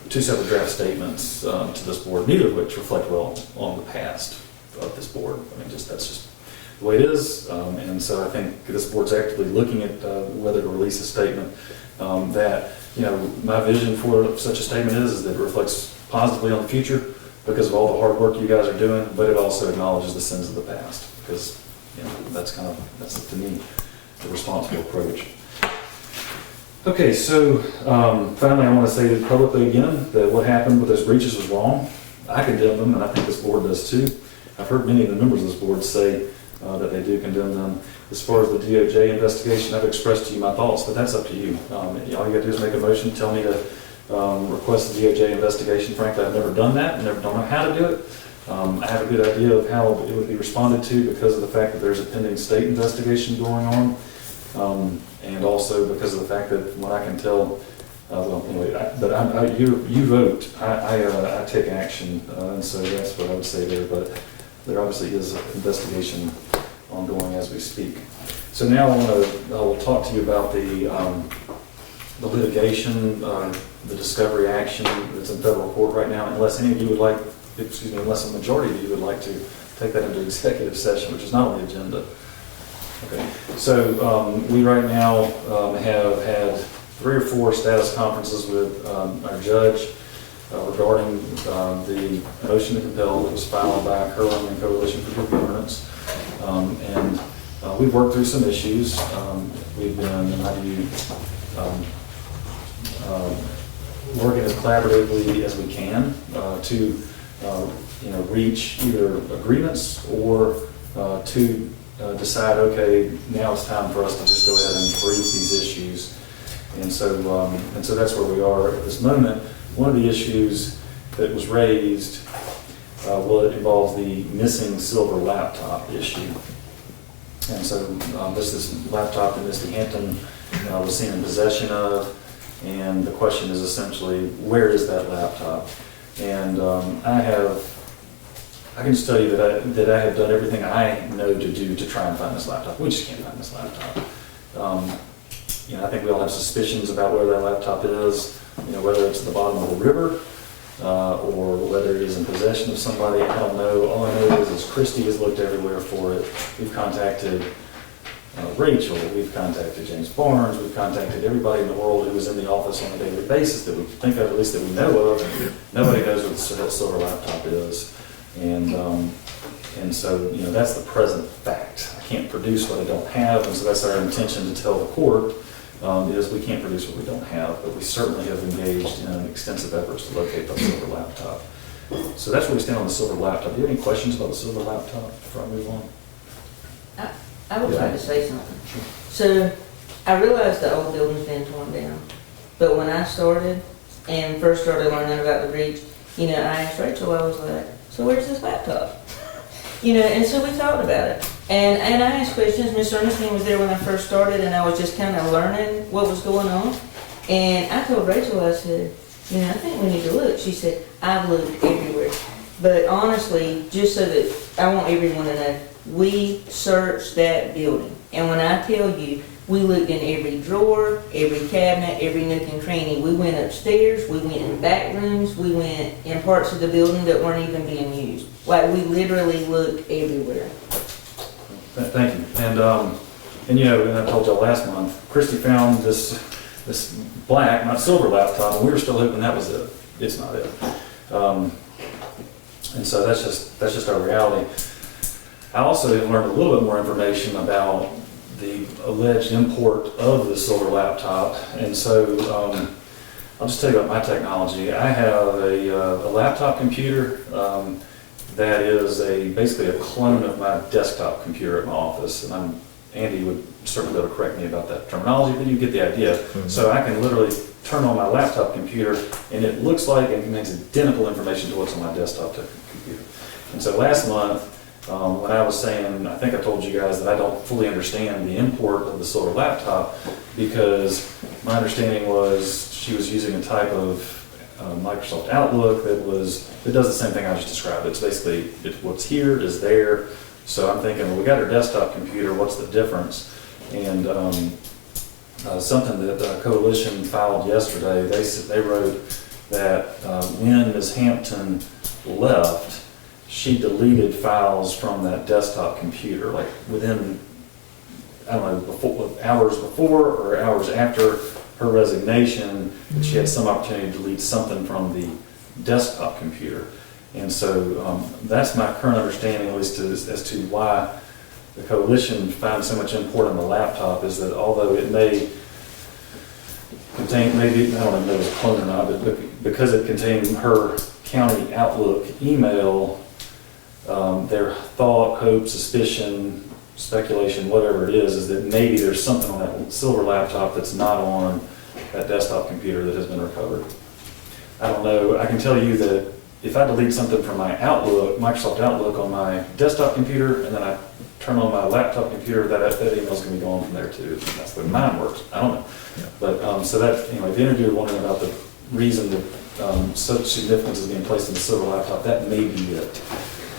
2 separate draft statements to this board, neither of which reflect well on the past of this board. I mean, that's just the way it is, and so I think this board's actively looking at whether to release a statement that, my vision for such a statement is that it reflects positively on the future because of all the hard work you guys are doing, but it also acknowledges the sins of the past because, that's to me the responsible approach. Okay, so finally I want to say publicly again that what happened with those breaches was wrong. I condemn them, and I think this board does too. I've heard many of the members of this board say that they do condemn them. As far as the DOJ investigation, I've expressed to you my thoughts, but that's up to you. All you got to do is make a motion, tell me to request the DOJ investigation. Frankly, I've never done that, and never don't know how to do it. I have a good idea of how it would be responded to because of the fact that there's a pending state investigation going on, and also because of the fact that when I can tell, you vote, I take action, and so that's what I would say there. But there obviously is an investigation ongoing as we speak. So now I will talk to you about the litigation, the discovery action that's in federal court right now. Unless any of you would like unless a majority of you would like to take that into executive session, which is not on the agenda. Okay, so we right now have had 3 or 4 status conferences with our judge regarding the motion to compel that was filed by Kerwin and Coalition for Good Governance. And we've worked through some issues. We've been, working as collaboratively as we can to reach either agreements or to decide, okay, now it's time for us to just go ahead and brief these issues. And so that's where we are at this moment. One of the issues that was raised involves the missing silver laptop issue. And so this is a laptop that Misty Hampton was seen in possession of, and the question is essentially, where is that laptop? And I can just tell you that I have done everything I know to do to try and find this laptop. We just can't find this laptop. I think we all have suspicions about where that laptop is, whether it's at the bottom of the river or whether it is in possession of somebody. I don't know. All I know is Christy has looked everywhere for it. We've contacted Rachel, we've contacted James Barnes, we've contacted everybody in the world who is in the office on a daily basis that we think of, at least that we know of. Nobody knows what that silver laptop is. And so, that's the present fact. I can't produce what I don't have, and so that's our intention to tell the court, is we can't produce what we don't have, but we certainly have engaged in extensive efforts to locate the silver laptop. So that's where we stand on the silver laptop. Do you have any questions about the silver laptop before I move on? I would like to say something. So, I realized the old building's been torn down, but when I started and first started learning about the breach, I asked Rachel, I was like, so where's this laptop? And so we talked about it. And I asked questions. Miss Ernestine was there when I first started, and I was just kind of learning what was going on. And I told Rachel, I said, I think we need to look. She said, I've looked everywhere. But honestly, just so that I want everyone to know, we searched that building. And when I tell you, we looked in every drawer, every cabinet, every nook and cranny. We went upstairs, we went in back rooms, we went in parts of the building that weren't even being used. Like, we literally looked everywhere. Thank you. And I told y'all last month, Christy found this black, not silver laptop, and we were still hoping that was it. It's not it. And so that's just our reality. I also learned a little bit more information about the alleged import of the silver laptop, and so I'll just tell you about my technology. I have a laptop computer that is basically a clone of my desktop computer at my office, and Andy would certainly be able to correct me about that terminology, but you get the idea. Mm-hmm. So I can literally turn on my laptop computer, and it looks like and contains identical information to what's on my desktop computer. And so last month, when I was saying, I think I told you guys that I don't fully understand the import of the silver laptop, because my understanding was she was using a type of Microsoft Outlook that does the same thing I just described. It's basically, what's here is there. So I'm thinking, well, we got her desktop computer, what's the difference? And something that Coalition filed yesterday, they wrote that when Ms. Hampton left, she deleted files from that desktop computer, like within, I don't know, hours before or hours after her resignation, that she had some opportunity to delete something from the desktop computer. And so that's my current understanding, at least as to why the Coalition found so much import on the laptop, is that although it may contain, maybe, I don't know if it's a clone or not, but because it contained her county Outlook email, their thought, hope, suspicion, speculation, whatever it is that maybe there's something on that silver laptop that's not on that desktop computer that has been recovered. I don't know. I can tell you that if I delete something from my Outlook, Microsoft Outlook on my desktop computer, and then I turn on my laptop computer, that email's going to be gone from there too. That's the way mine works. I don't know. Yeah. But so that, if the interviewer wondering about the reason that such significance is being placed in the silver laptop, that may be it.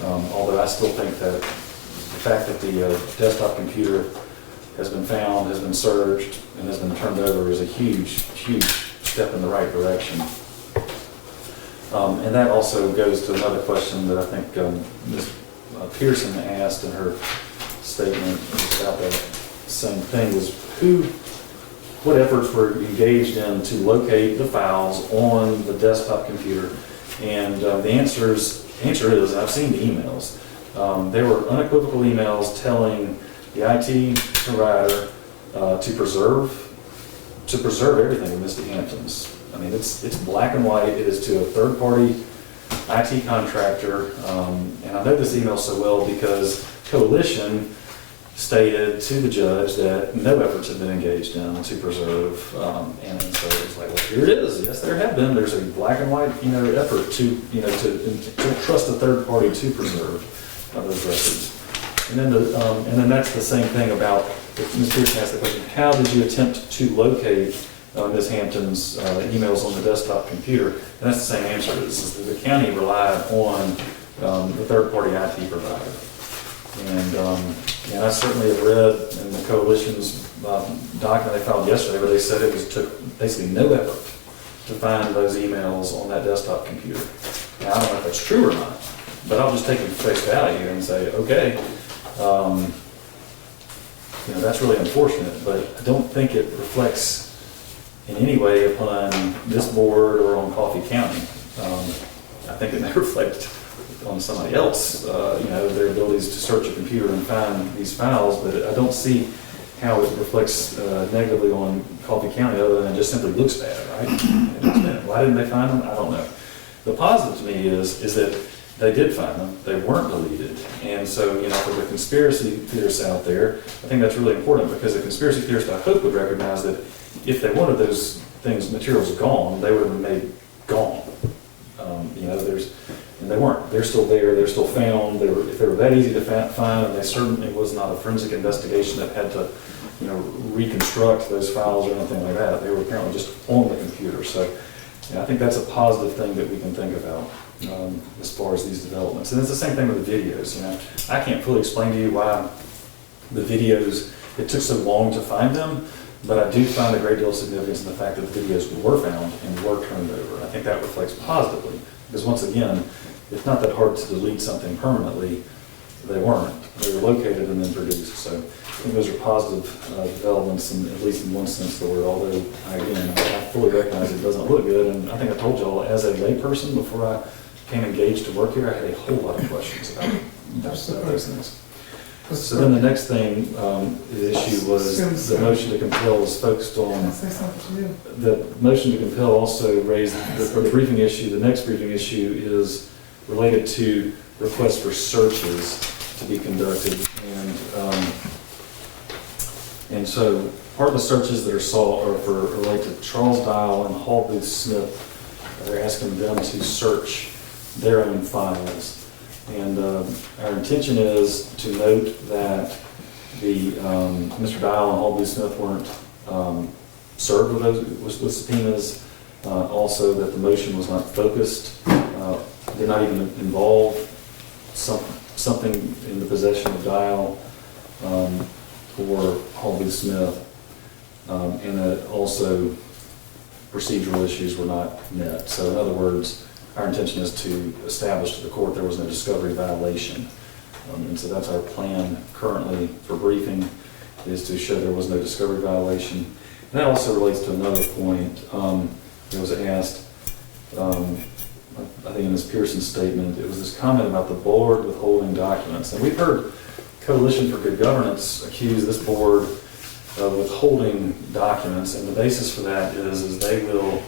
Although I still think that the fact that the desktop computer has been found, has been searched, and has been turned over is a huge, huge step in the right direction. And that also goes to another question that I think Ms. Pearson asked in her statement about that same thing, was what efforts were engaged in to locate the files on the desktop computer? And the answer is, I've seen the emails. There were unequivocal emails telling the IT provider to preserve everything in Misty Hamptons. I mean, it's black and white. It is to a third-party IT contractor. And I know this email so well because Coalition stated to the judge that no efforts have been engaged in to preserve. And so it's like, well, here it is. Yes, there have been. There's a black and white, effort to trust a third party to preserve those records. And then that's the same thing about, Ms. Pearson asked the question, how did you attempt to locate Ms. Hampton's emails on the desktop computer? And that's the same answer. Is that the county relied on the third-party IT provider. And I certainly have read in the Coalition's document they filed yesterday where they said it took basically no effort to find those emails on that desktop computer. Now, I don't know if that's true or not, but I'll just take it at face value and say, okay, that's really unfortunate, but I don't think it reflects in any way upon this board or on Coffee County. I think it may reflect on somebody else, their abilities to search a computer and find these files, but I don't see how it reflects negatively on Coffee County other than it just simply looks bad, right? It looks bad. Why didn't they find them? I don't know. The positive to me is that they did find them. They weren't deleted. And so, for the conspiracy theorists out there, I think that's really important because the conspiracy theorists, I hope, would recognize that if they wanted those materials gone, they would have been made gone. And they weren't. They're still there. They're still found. If they were that easy to find, and they certainly was not a forensic investigation that had to, reconstruct those files or anything like that. They were apparently just on the computer. So, I think that's a positive thing that we can think about as far as these developments. And it's the same thing with the videos. I can't fully explain to you why the videos, it took so long to find them, but I do find a great deal of significance in the fact that the videos were found and were turned over. I think that reflects positively. Because once again, it's not that hard to delete something permanently. They weren't. They were located and then produced. So I think those are positive developments, and at least in one sense of the word, although, I fully recognize it doesn't look good. And I think I told y'all, as a layperson, before I became engaged to work here, I had a whole lot of questions about those things. So then the next thing, the issue was the motion to compel was focused on, the motion to compel also raised, for the briefing issue, the next briefing issue is related to requests for searches to be conducted. And so part of the searches that are related to Charles Dial and Hall Booth Smith. They're asking them to search their own files. And our intention is to note that Mr. Dial and Hall Booth Smith weren't served with subpoenas. Also, that the motion was not focused. They're not even involved. Something in the possession of Dial or Hall Booth Smith, and that also procedural issues were not met. So, in other words, our intention is to establish to the court there was no discovery violation. And so that's our plan currently for briefing, is to show there was no discovery violation. And that also relates to another point. It was asked, I think in Ms. Pearson's statement, it was this comment about the board withholding documents. And we've heard Coalition for Good Governance accuse this board of withholding documents, and the basis for that is they will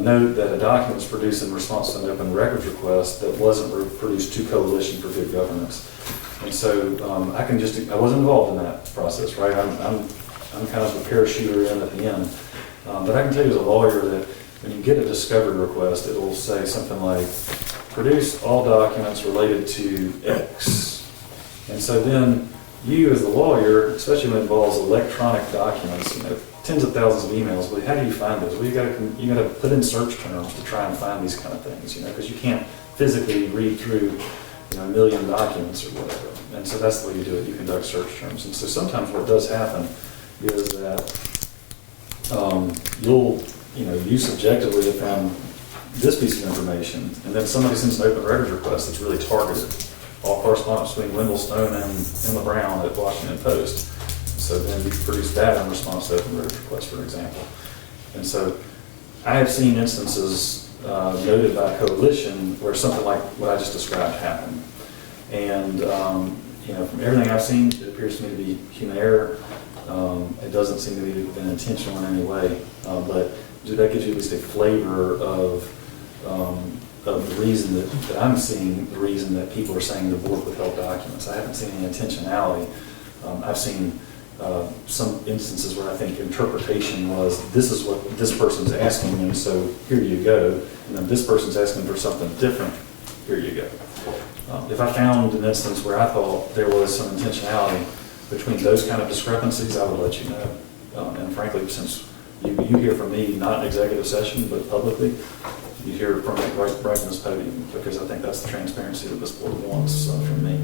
note that a document was produced in response to an open records request that wasn't produced to Coalition for Good Governance. And so I wasn't involved in that process, right? I'm kind of a parachuter in at the end. But I can tell you as a lawyer that when you get a discovery request, it will say something like, produce all documents related to X. And so then you as the lawyer, especially when it involves electronic documents, tens of thousands of emails, but how do you find those? Well, you got to put in search terms to try and find these kind of things, because you can't physically read through, a million documents or whatever. And so that's the way you do it. You conduct search terms. And so sometimes what does happen is that you subjectively have found this piece of information, and then somebody sends an open records request that's really targeted. All correspondence between Wendell Stone and Emma Brown at Washington Post. So then we produce that in response to open records request, for example. And so I have seen instances noted by Coalition where something like what I just described happened. And you know, from everything I've seen, it appears to me to be human error. It doesn't seem to be been intentional in any way, but that gives you at least a flavor of the reason that I'm seeing, the reason that people are saying the board withheld documents. I haven't seen any intentionality. I've seen some instances where I think interpretation was, this is what this person's asking, and so here you go. And then this person's asking for something different, here you go. If I found an instance where I thought there was some intentionality between those kind of discrepancies, I would let you know. And frankly, since you hear from me, not in executive session, but publicly, you hear from me right from this podium, because I think that's the transparency that this board wants from me.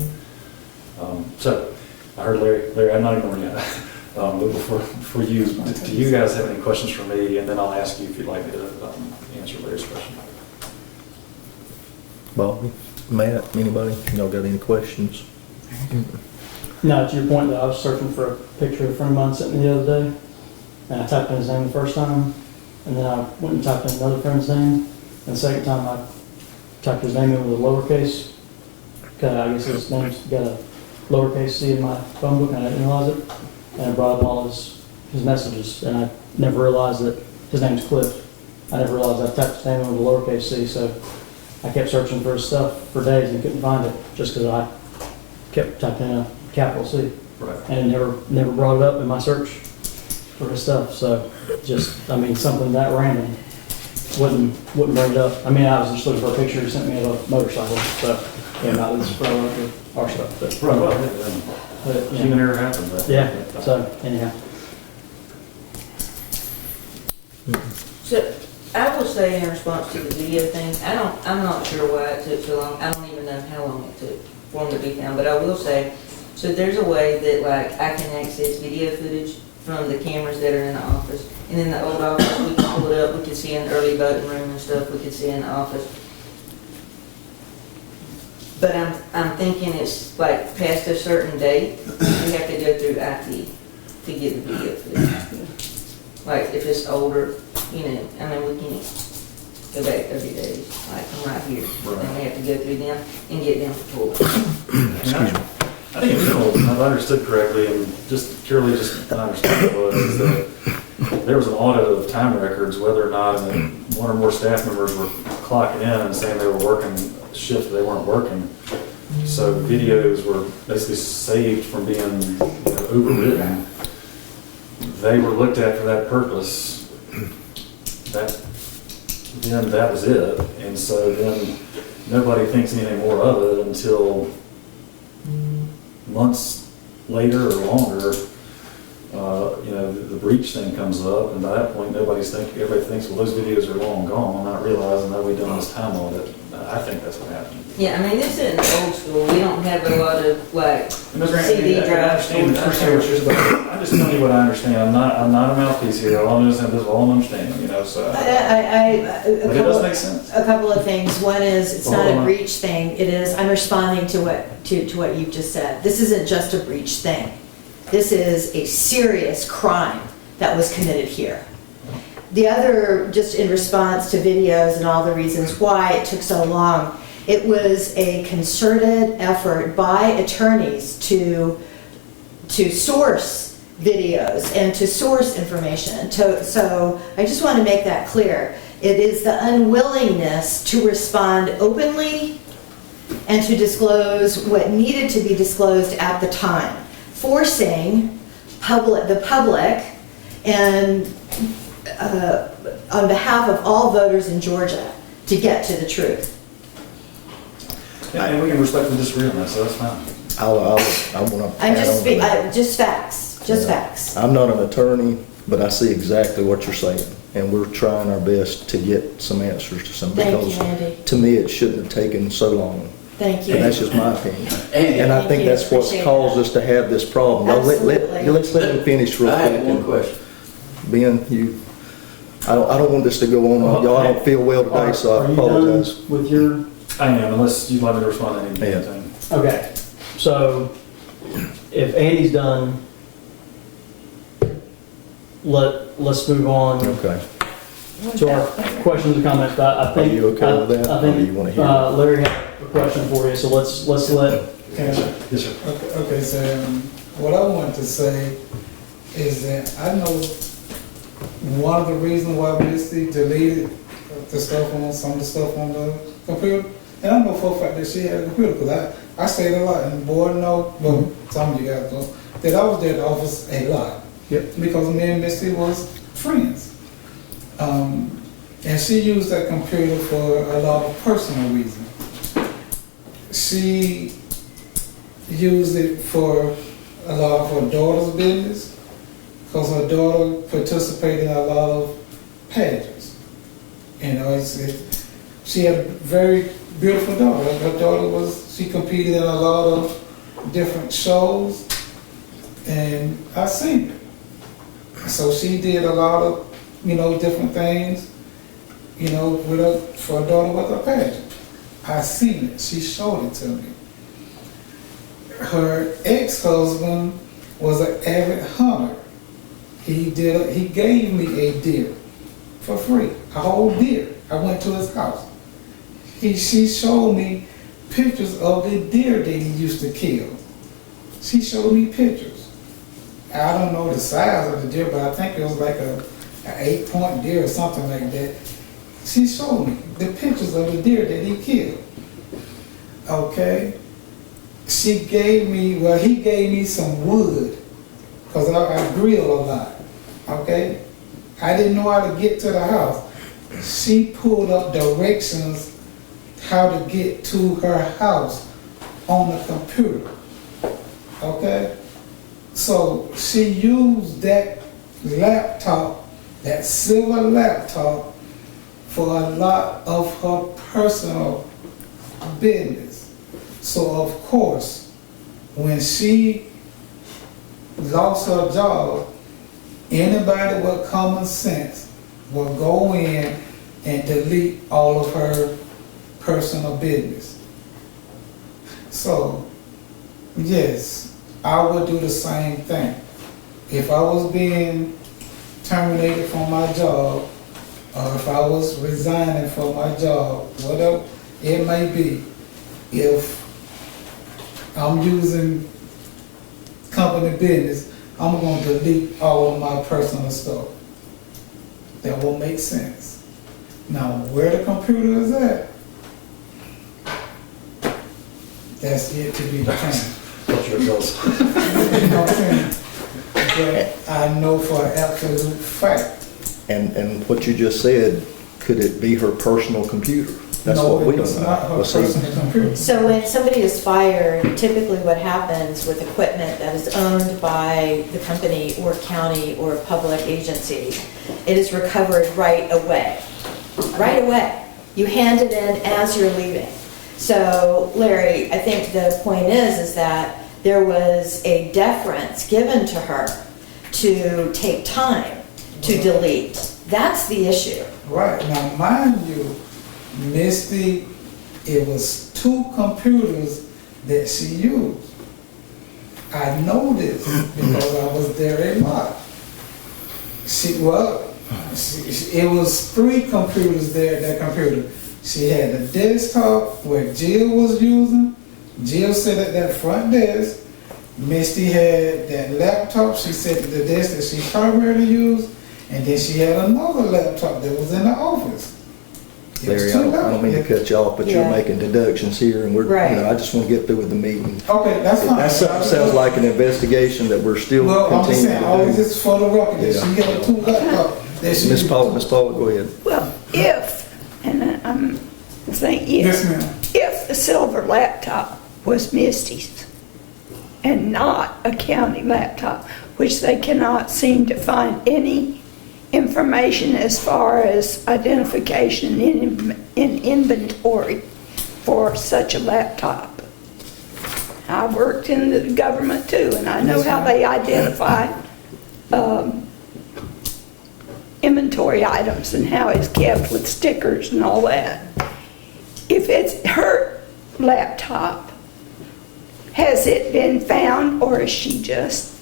So, I heard Larry, I'm not ignoring you. But before you, do you guys have any questions for me? And then I'll ask you if you'd like me to answer Larry's question. Bobby, Matt, anybody? Y'all got any questions? Now, to your point, that I was searching for a picture of a friend of mine sent me the other day, and I typed in his name the first time, and then I went and typed in another friend's name, and the second time I typed his name in with a lowercase, because I guess his name's got a lowercase c in my phone book, and I didn't realize it, and it brought up all his messages, and I never realized that his name's Cliff. I never realized I typed his name in with a lowercase c, so I kept searching for his stuff for days and couldn't find it, just because I kept typing in a capital C. Right. And it never brought it up in my search for his stuff. So just, I mean, something that random wouldn't bring it up. I mean, I was just looking for a picture he sent me of a motorcycle. So, yeah, not that it's relevant to our stuff. But, Right, well, but, yeah. human error happened. But Yeah, so anyhow. So, I will say in response to the video thing, I'm not sure why it took so long. I don't even know how long it took for them to be found, but I will say, so there's a way that like I can access video footage from the cameras that are in the office. And in the old office, we can pull it up, we can see in the early voting room and stuff, we can see in the office. But I'm thinking it's like past a certain date, we have to go through IT to get the video footage. Like if it's older, you know, I mean, we can't go back 30 days, like from right here. And we have to go through them and get them to pull. I think in general, if I understood correctly, and just purely just my understanding was that there was an audit of time records, whether or not one or more staff members were clocking in and saying they were working a shift they weren't working. So videos were basically saved from being overwritten. They were looked at for that purpose. Then that was it. And so then nobody thinks anything more of it until months later or longer, the breach thing comes up, and by that point, everybody thinks, well, those videos are long gone, not realizing that we've done this time audit. I think that's what happened. Yeah, I mean, this isn't old school. We don't have a lot of like CD I drives. understand what you're saying. I'm just telling you what I understand. I'm not a mouthpiece here. All I'm just saying, this is all I'm understanding, so. But it does make sense. A couple of things. One is, it's not a breach thing. It is, I'm responding to what you've just said. This isn't just a breach thing. This is a serious crime that was committed here. The other, just in response to videos and all the reasons why it took so long, it was a concerted effort by attorneys to source videos and to source information. So I just want to make that clear. It is the unwillingness to respond openly and to disclose what needed to be disclosed at the time, forcing the public and on behalf of all voters in Georgia to get to the truth. And we can respectfully disagree on that, so that's fine. I want to. I'm just facts, facts. I'm not an attorney, but I see exactly what you're saying, and we're trying our best to get some answers to some. Thank because you, Andy. to me, it shouldn't have taken so long. Thank you. And that's just my opinion. Andy, And I Thank think you. that's what's Appreciate caused that. us to have this problem. Now, Absolutely. let's let him finish real I quick. have one question. Ben, you. I don't want this to go on. Y'all don't feel well today, so I Are you done apologize. with your? I am, unless you'd like me to respond to anything. Okay, so if Andy's done, let's move on Okay. to our questions and comments. I think. Are you okay with that, I or do think you wanna hear it? Larry had a question for you, so let's let. Yes, sir. Okay, so what I wanted to say is that I know one of the reasons why Misty deleted the stuff on, some of the stuff on the computer, and I know for a fact that she had a computer, because I say it a lot, and the board know, well, some of you guys know, that I was there at the office a lot. Yep. Because me and Misty was friends. And she used that computer for a lot of personal reasons. She used it for a lot of her daughter's business, because her daughter participated in a lot of pageants. You know, she had a very beautiful daughter. Her daughter she competed in a lot of different shows, and I seen it. So she did a lot of, different things, for her daughter with her pageant. I seen it. She showed it to me. Her ex-husband was an avid hunter. He gave me a deer for free, a whole deer. I went to his house. She showed me pictures of the deer that he used to kill. She showed me pictures. I don't know the size of the deer, but I think it was like an 8-point deer or something like that. She showed me the pictures of the deer that he killed. Okay? He gave me some wood, because I grill a lot. Okay? I didn't know how to get to the house. She pulled up directions how to get to her house on the computer. Okay? So she used that laptop, that silver laptop, for a lot of her personal business. So of course, when she lost her job, anybody with common sense will go in and delete all of her personal business. So, yes, I would do the same thing. If I was being terminated from my job, or if I was resigning from my job, whatever it may be, if I'm using company business, I'm going to delete all of my personal stuff. That will make sense. Now, where the computer is at, that's yet to be determined. What's your goals? You know what I'm saying? But I know for an absolute fact. And what you just said, could it be her personal computer? That's No, what we it don't was know. not her Well, see, personal computer. So when somebody is fired, typically what happens with equipment that is owned by the company or county or public agency, it is recovered right away. Right away. You hand it in as you're leaving. So Larry, I think the point is that there was a deference given to her to take time to delete. That's the issue. Right, now mind you, Misty, it was 2 computers that she used. I know this because I was there a lot. It was 3 computers there at that computer. She had a desktop where Jill was using. Jill sat at that front desk. Misty had that laptop. She sat at the desk that she primarily used. And then she had another laptop that was in the office. It was Larry, 2 I don't mean to laptops. cut you off, but you're Yeah. making deductions here, and Right. I just want to get through with the meeting. Okay, that's fine. That sounds like an investigation that we're still Well, I'm just saying, continuing always to do. just for the record, that Yeah. she had 2 laptops that she Ms. used. Paul, go ahead. Well, I'm saying Yes, if, ma'am. if the silver laptop was Misty's and not a county laptop, which they cannot seem to find any information as far as identification in inventory for such a laptop. I worked in the government too, and I know how they identify inventory items and how it's kept with stickers and all that. If it's her laptop, has it been found or is she just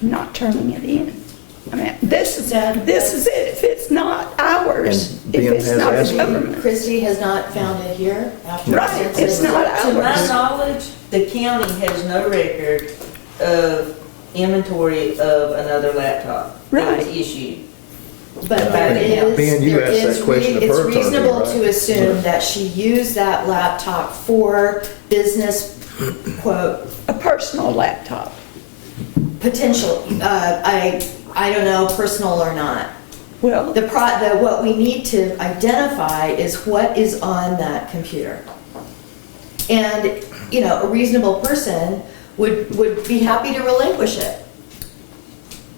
not turning it in? I mean, this is it. If it's not ours, And if Ben it's has not asked the me- government. Christie has not found it here after. Right, since it's not To my ours. knowledge, the county has no record of inventory of another laptop that was Right. issued. But Ben, there is, you there asked that is, question of it's her attorney, reasonable right? to assume Right. that she used that laptop for business, quote, A personal laptop. potential, I don't know, personal or not. Well, What we need to identify is what is on that computer. And, you know, a reasonable person would be happy to relinquish it.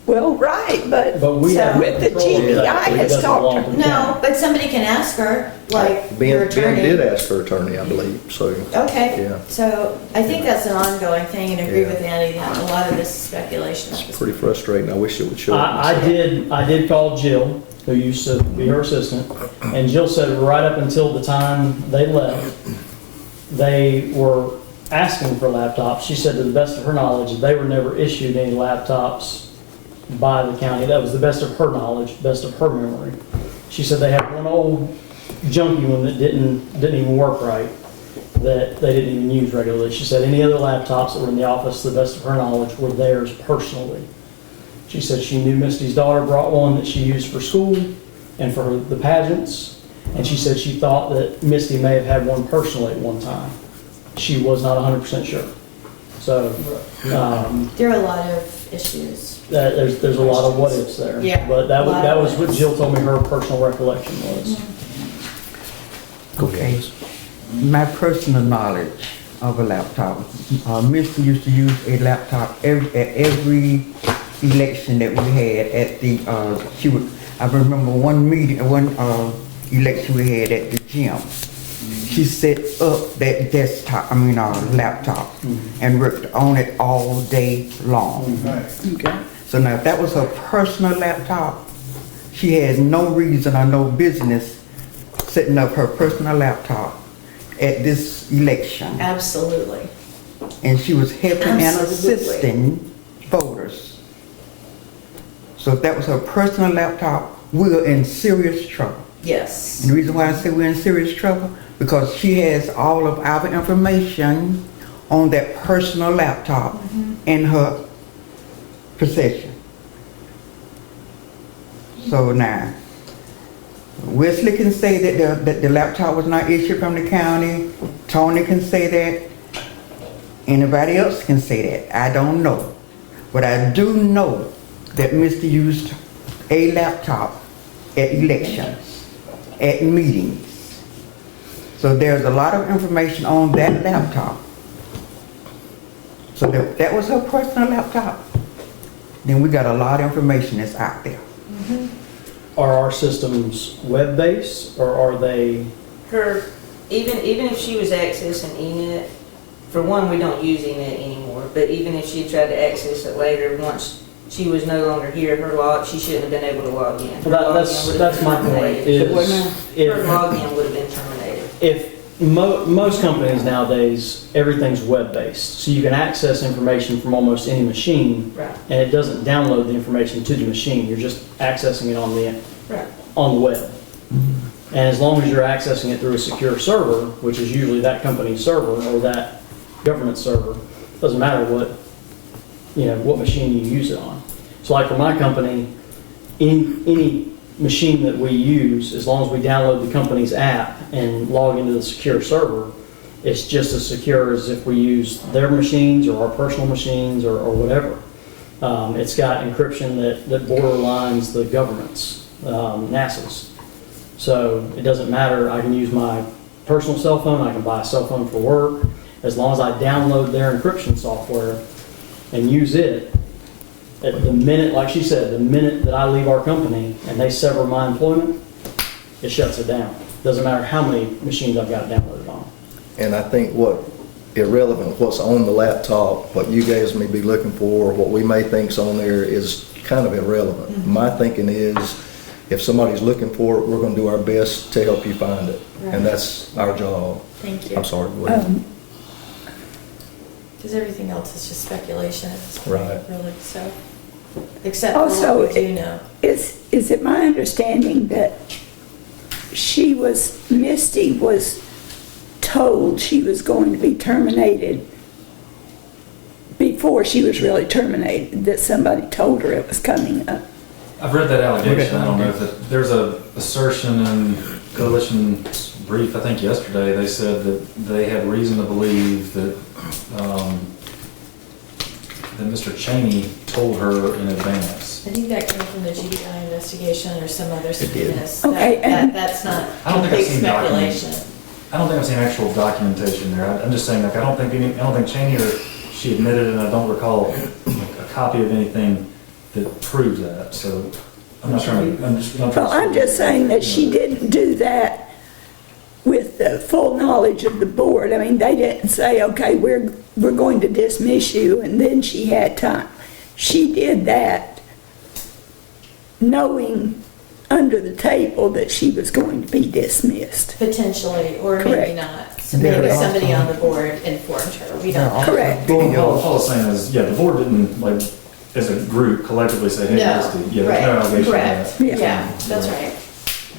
well, right, but But we have with the control of that, GBI so it has doesn't talked belong to to the county. No, but somebody can ask her, like your Ben did attorney. ask her attorney, I believe, so. Okay, Yeah. so I think that's an ongoing thing, and agree Yeah. with Andy that a lot of this is speculation. It's pretty frustrating. I wish it would show up. I did call Jill, who used to be her assistant, and Jill said right up until the time they left, they were asking for laptops. She said to the best of her knowledge, they were never issued any laptops by the county. That was the best of her knowledge, best of her memory. She said they had one old junky one that didn't even work right, that they didn't even use regularly. She said any other laptops that were in the office, to the best of her knowledge, were theirs personally. She said she knew Misty's daughter brought one that she used for school and for the pageants, and she said she thought that Misty may have had one personally at one time. She was not 100% sure. So, There are a lot of issues. there's a lot of what ifs there. Yeah, But that a lot of was what what ifs. Jill told me her personal recollection was. Okay. My personal knowledge of a laptop. Mr. used to use a laptop at every election that we had at the, I remember one election we had at the gym. She set up that laptop and worked on it all day long. Okay. So now if that was her personal laptop, she had no reason or no business setting up her personal laptop at this election. Absolutely. And she was helping and Absolutely. assisting voters. So if that was her personal laptop, we are in serious trouble. Yes. And the reason why I say we're in serious trouble, because she has all of our information on that personal laptop in her possession. So now, Wesley can say that the laptop was not issued from the county. Tony can say that. Anybody else can say that. I don't know. But I do know that Mr. used a laptop at elections, at meetings. So there's a lot of information on that laptop. So that was her personal laptop. Then we got a lot of information that's out there. Are our systems web-based, or are they? Even if she was accessing ENET, for one, we don't use ENET anymore, but even if she tried to access it later, once she was no longer here, she shouldn't have been able to log in. Her Well, login would have that's been my point. terminated. Is Her login would have been terminated. if most companies nowadays, everything's web-based, so you can access information from almost any machine, Right, and it doesn't download the information to the machine. You're just accessing it on right. the web. And as long as you're accessing it through a secure server, which is usually that company's server or that government server, doesn't matter what machine you use it on. So like for my company, any machine that we use, as long as we download the company's app and log into the secure server, it's just as secure as if we use their machines or our personal machines or whatever. It's got encryption that borderlines the government's, NASA's. So it doesn't matter, I can use my personal cell phone, I can buy a cell phone for work, as long as I download their encryption software and use it, at the minute, like she said, the minute that I leave our company and they sever my employment, it shuts it down. Doesn't matter how many machines I've got it downloaded on. And I think what's on the laptop, what you guys may be looking for, what we may think's on there is kind of irrelevant. My thinking is if somebody's looking for it, we're gonna do our best to help you find it. And that's our job. Thank you. I'm sorry, go ahead. Because everything else is just speculation at this point, Right. really, so. Except for Also, what we do know. Is it my understanding that Misty was told she was going to be terminated before she was really terminated, that somebody told her it was coming up? I've read that allegation. I don't know if it, there's a assertion in Coalition's brief, I think yesterday, they said that they had reason to believe that, that Mr. Cheney told her in advance. I think that came from the GBI investigation or some other did. subpoenas. Okay, and- That's not I don't think I've complete seen documents. speculation. I don't think I've seen actual documentation there. I'm just saying, like, I don't think Cheney or she admitted it, and I don't recall a copy of anything that proves that, so I'm not trying to, Well, I'm just saying that she didn't do that with the full knowledge of the board. I mean, they didn't say, okay, we're going to dismiss you, and then she had time. She did that knowing under the table that she was going to be dismissed. Potentially, or maybe Correct. not. So maybe somebody on the board informed her, we don't know. Correct. Well, all I was saying is, yeah, the board didn't, like, as a group collectively say, hey, No, Misty, yeah, there's right, no allegation of correct. that. Yeah. Yeah, that's right.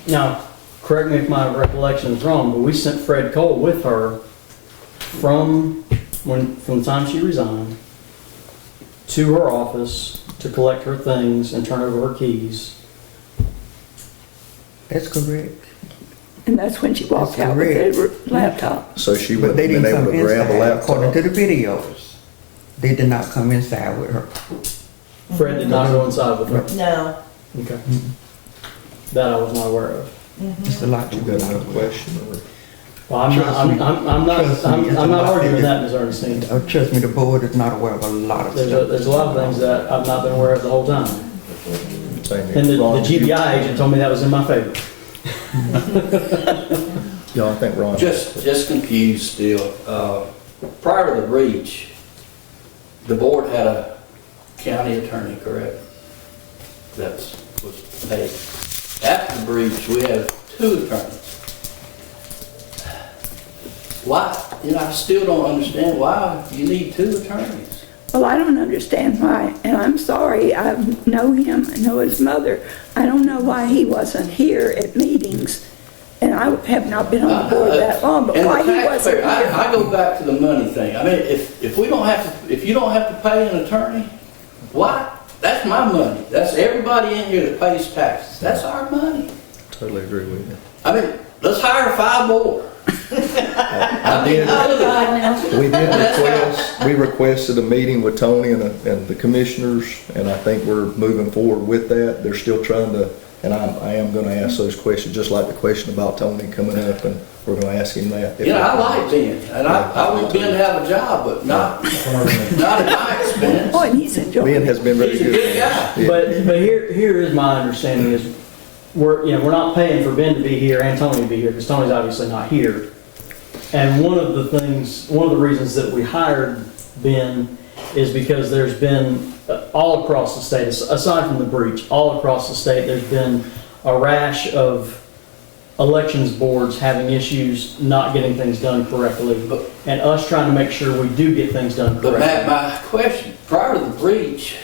Now, correct me if my recollection is wrong, but we sent Fred Cole with her from the time she resigned to her office to collect her things and turn over her keys. That's correct. And that's when she walked That's out with the laptop. So she But wouldn't they have been didn't able come to grab a inside, according laptop. to the videos. They did not come inside with her. Fred did not go inside with her. No. Okay. That I was not aware of. It's a lot You to got go. another question? or- Well, I'm not, Trust me. I'm not, Trust me, it's I'm a not lot arguing bigger. that, Ms. Ernestine. Trust me, the board is not aware of a lot of stuff. There's a lot of things that I've not been aware of the whole time. Same here. And the Ron, GBI agent told me that was in my favor. Yeah, I think Ron. Just confused still. Prior to the breach, the board had a county attorney, correct? That was paid. After the breach, we have 2 attorneys. Why? You know, I still don't understand why you need 2 attorneys. Well, I don't understand why, and I'm sorry, I know him, I know his mother. I don't know why he wasn't here at meetings, and I have not been on the board that long, but And why the he wasn't taxpayer, here. I go back to the money thing. I mean, if we don't have to, if you don't have to pay an attorney, why? That's my money. That's everybody in here that pays taxes. That's our money. Totally agree with you. I mean, let's hire 5 more. I did, Oh, God, no. we did request, we requested a meeting with Tony and the commissioners, and I think we're moving forward with that. They're still trying to, and I am gonna ask those questions, just like the question about Tony coming up, and we're gonna ask him that. You know, I like Ben, and I want Ben to have a job, but not at my expense. Oh, and he's enjoying Ben it. has been very He's a good. good guy. Yeah. But here is my understanding is, we're not paying for Ben to be here and Tony to be here, because Tony's obviously not here. And one of the reasons that we hired Ben is because there's been, all across the state, aside from the breach, all across the state, there's been a rash of elections boards having issues not getting things done correctly, and us trying to make sure we do get things done But Matt, correctly. my question, prior to the breach,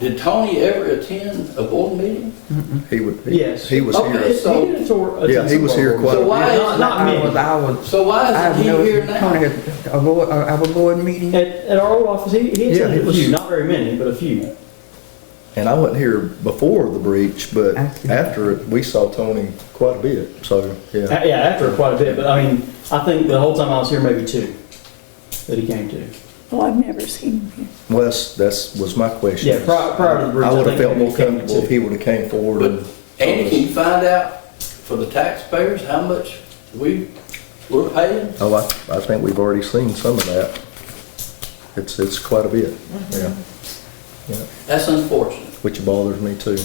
did Tony ever attend a board meeting? He would, Yes. he was Okay, here. so- He did a tour- Yeah, he was here quite So a why bit. is Not me. I was, So why I've isn't he never, here Tony now? had our board meeting. At our old office, he Yeah, attended he a was- few, not very many, but a few. And I wasn't here before the breach, but I see. after it, we saw Tony quite a bit, so, yeah. Yeah, after quite a bit, but I mean, I think the whole time I was here, maybe 2 that he came to. Well, I've never seen him. Well, was my question. Yeah, prior to the breach, I would have think felt maybe more he came to comfortable if 2. he would have came forward But and. Andy, can you find out for the taxpayers how much we're paying? Oh, I think we've already seen some of that. It's quite a bit, yeah. Yeah, That's unfortunate. which bothers me too.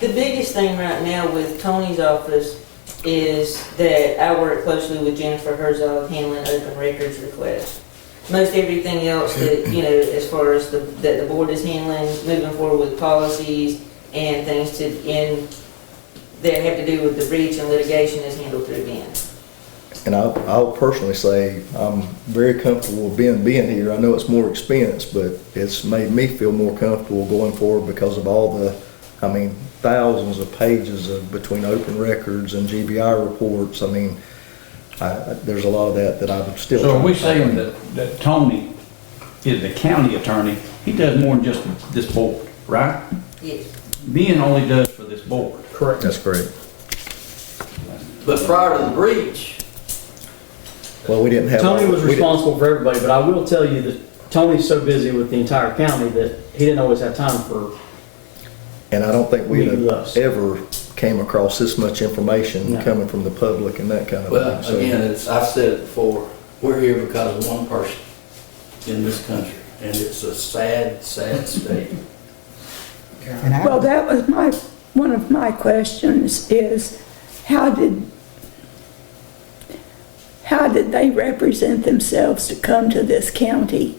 The biggest thing right now with Tony's office is that I work closely with Jennifer Herzog handling open records requests. Most everything else that, as far as that the board is handling, moving forward with policies and things that have to do with the breach and litigation is handled through Ben. And I'll personally say, I'm very comfortable with Ben being here. I know it's more expense, but it's made me feel more comfortable going forward because of all the, thousands of pages of between open records and GBI reports. There's a lot of that I'm still. So are we trying to saying that Tony is the county attorney? He does more than just this board, right? Yes. Ben only does for this board. Correct. That's correct. But prior to the breach, Well, we didn't have. Tony was we didn't- responsible for everybody, but I will tell you that Tony's so busy with the entire county that he didn't always have time for. And I don't think we'd Meeting have us. ever came across this much information No. coming from the public and that kind of well, thing. So- again, I've said it before, we're here because of one person in this country, and it's a sad, sad state. And I- Well, that was one of my questions is, how did they represent themselves to come to this county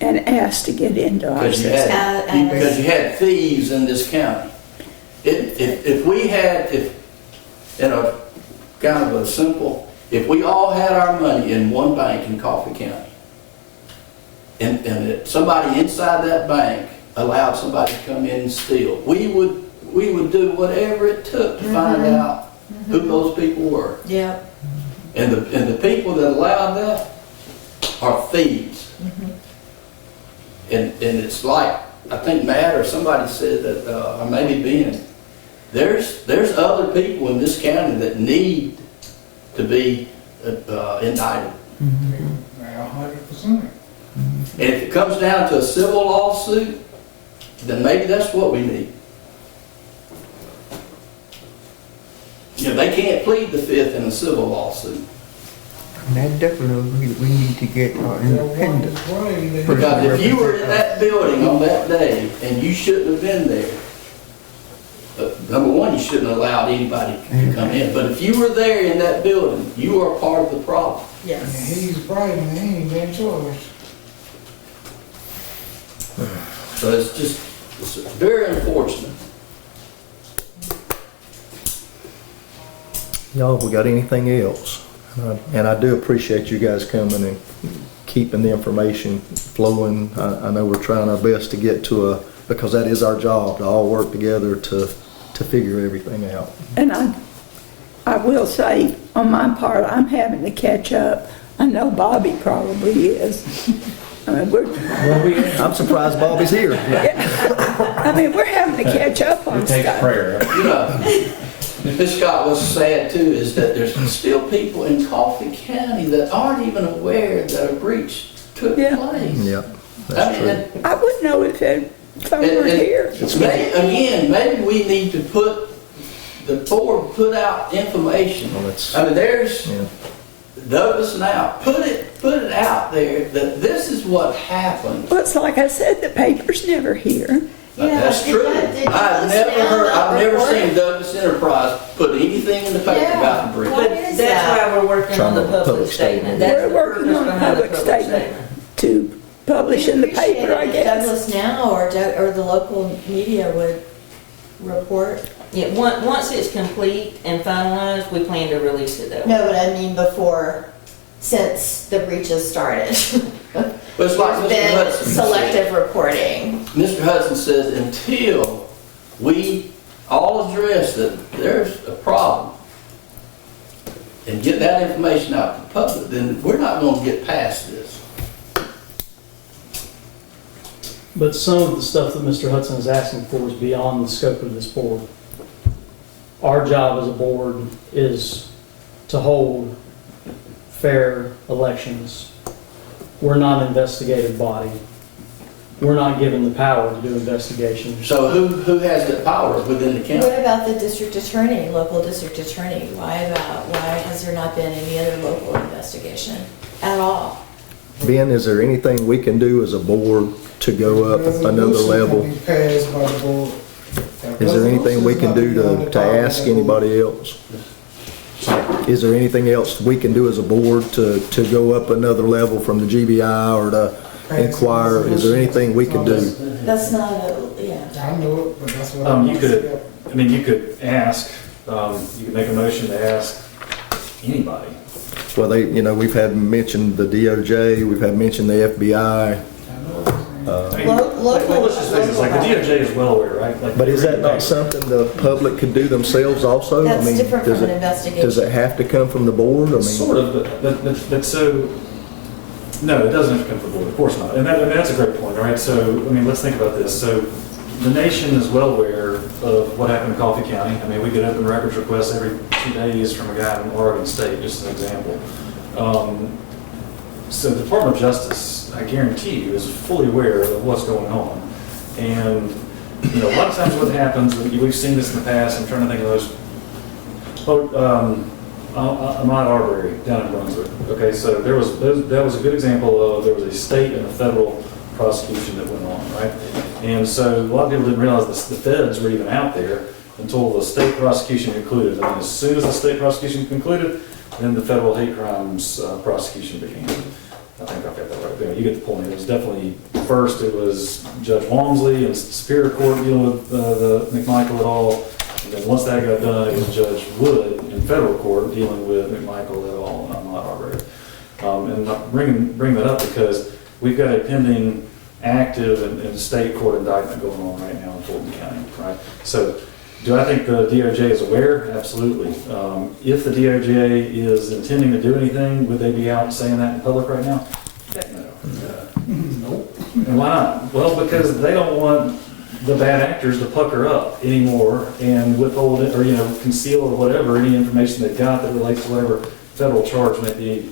and ask to get into our Because you system? had, because you had thieves in this county. If we had, in a kind of a simple, if we all had our money in one bank in Coffee County, and somebody inside that bank allowed somebody to come in and steal, we would do whatever it took to find out who those people were. Yep. And the people that allowed that are thieves. And it's like, I think Matt or somebody said that, or maybe Ben, there's other people in this county that need to be indicted. Now, 100%. And if it comes down to a civil lawsuit, then maybe that's what we need. They can't plead the fifth in a civil lawsuit. That definitely, we need to get independent. Because if you were in that building on that day and you shouldn't have been there, number one, you shouldn't have allowed anybody to come in. But if you were there in that building, you are part of the problem. And Yes. he's bright and he ain't been choice. So it's very unfortunate. Y'all, have we got anything else? And I do appreciate you guys coming and keeping the information flowing. I know we're trying our best to get to because that is our job, to all work together to figure everything out. And I will say, on my part, I'm having to catch up. I know Bobby probably is. I'm surprised Bobby's here. We're having to catch up on It takes stuff. prayer. Ms. Scott, what's sad too is that there's still people in Coffee County that aren't even aware that a breach took Yeah. place. Yep, that's true. I wouldn't know if they were here. Maybe we need to the board put out information. Well, it's- There's Yeah. Douglas now, put it out there that this is what happened. Well, it's like I said, the paper's never here. Yeah, That's did true. Douglas I've now never report it? seen Douglas Enterprise put anything in the paper Yeah. about the breach. What But is that's that? why we're working on the public statement. That's We're the working purpose on a behind the public statement to publish We in the appreciate paper, it I if guess. Douglas Now or the local media would report. Yeah, once it's complete and finalized, we plan to release it though. No, but I mean before, since the breaches started. But it's like There's Mr. been Hudson said. selective reporting. Mr. Hudson says until we all address that there's a problem and get that information out to the public, then we're not going to get past this. But some of the stuff that Mr. Hudson is asking for is beyond the scope of this board. Our job as a board is to hold fair elections. We're not an investigative body. We're not given the power to do investigations. So who has the power within the What county? about the district attorney, local district attorney? Why has there not been any other local investigation at all? Ben, is there anything we can do as a board to go up another Resolution level? can be passed by the board. Is there anything we can do to ask anybody else? Is there anything else we can do as a board to go up another level from the GBI or to inquire? Is there anything we can do? That's not a, yeah. I know it, but that's what You could, I mean, you could ask, you could make a motion to ask anybody. Well, we've had mentioned the DOJ, we've had mentioned the FBI. I mean, let's just face it, like the DOJ is well aware, right? Like, But is that not something the public could do themselves also? I That's mean, different does from an it- investigation. Does it have to come from the board? I mean, Sort of, but so, no, it doesn't have to come from the board, of course not. And that's a great point, right? So, I mean, let's think about this. So, the nation is well aware of what happened in Coffee County. I mean, we get open records requests every 2 days from a guy in Oregon State, just an example. So the Department of Justice, I guarantee you, is fully aware of what's going on. And, a lot of times what happens, we've seen this in the past, I'm trying to think of those. Ahmaud Arbery down in Brunswick. Okay, so that was a good example of, there was a state and a federal prosecution that went on, right? And so a lot of people didn't realize the feds were even out there until the state prosecution concluded. And as soon as the state prosecution concluded, then the federal hate crimes prosecution began. I think I've got that right there. You get the point. It was definitely, first it was Judge Walmsley in Superior Court dealing with the McMichael et al. And then once that got done, it was Judge Wood in federal court dealing with McMichael et al. And Ahmaud Arbery. And I'm bring that up because we've got a pending active and state court indictment going on right now in Fulton County, right? So do I think the DOJ is aware? Absolutely. If the DOJ is intending to do anything, would they be out saying that in public right now? Heck no. Nope. And why not? Well, because they don't want the bad actors to pucker up anymore and withhold it or, conceal or whatever, any information they've got that relates to whatever federal charge may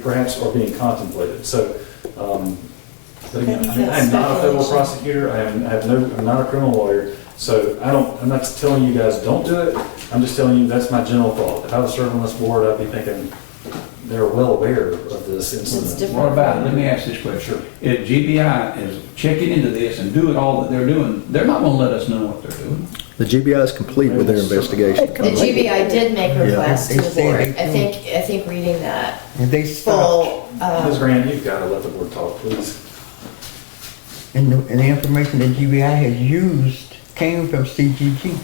perhaps are being contemplated. So, but again, I'm not a federal prosecutor. I'm not a criminal lawyer. So I'm not telling you guys don't do it. I'm just telling you that's my general thought. If I was serving on this board, I'd be thinking they're well aware of this incident. What about, let me ask this question. If GBI is checking into this and doing all that they're doing, they're not gonna let us know what they're doing. the GBI is complete with their investigation. The GBI did make requests to They the say board. they I think reading that And they stopped. full, Ms. Grant, you've got to let the board talk, please. And the information that GBI has used came from CGG.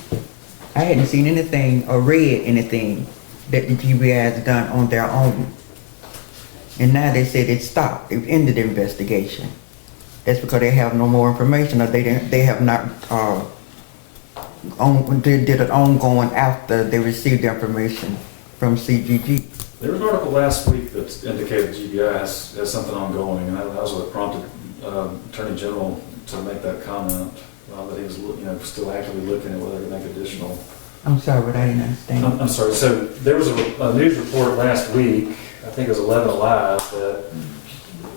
I hadn't seen anything or read anything that the GBI has done on their own. And now they said it stopped, it ended the investigation. That's because they have no more information, or they have not, they did it ongoing after they received the information from CGG. There was an article last week that indicated GBI has something ongoing, and that was what prompted Attorney General to make that comment, that he was, still actively looking at whether to make additional. I'm sorry, but I didn't understand. I'm sorry, so there was a news report last week, I think it was 11 Alive,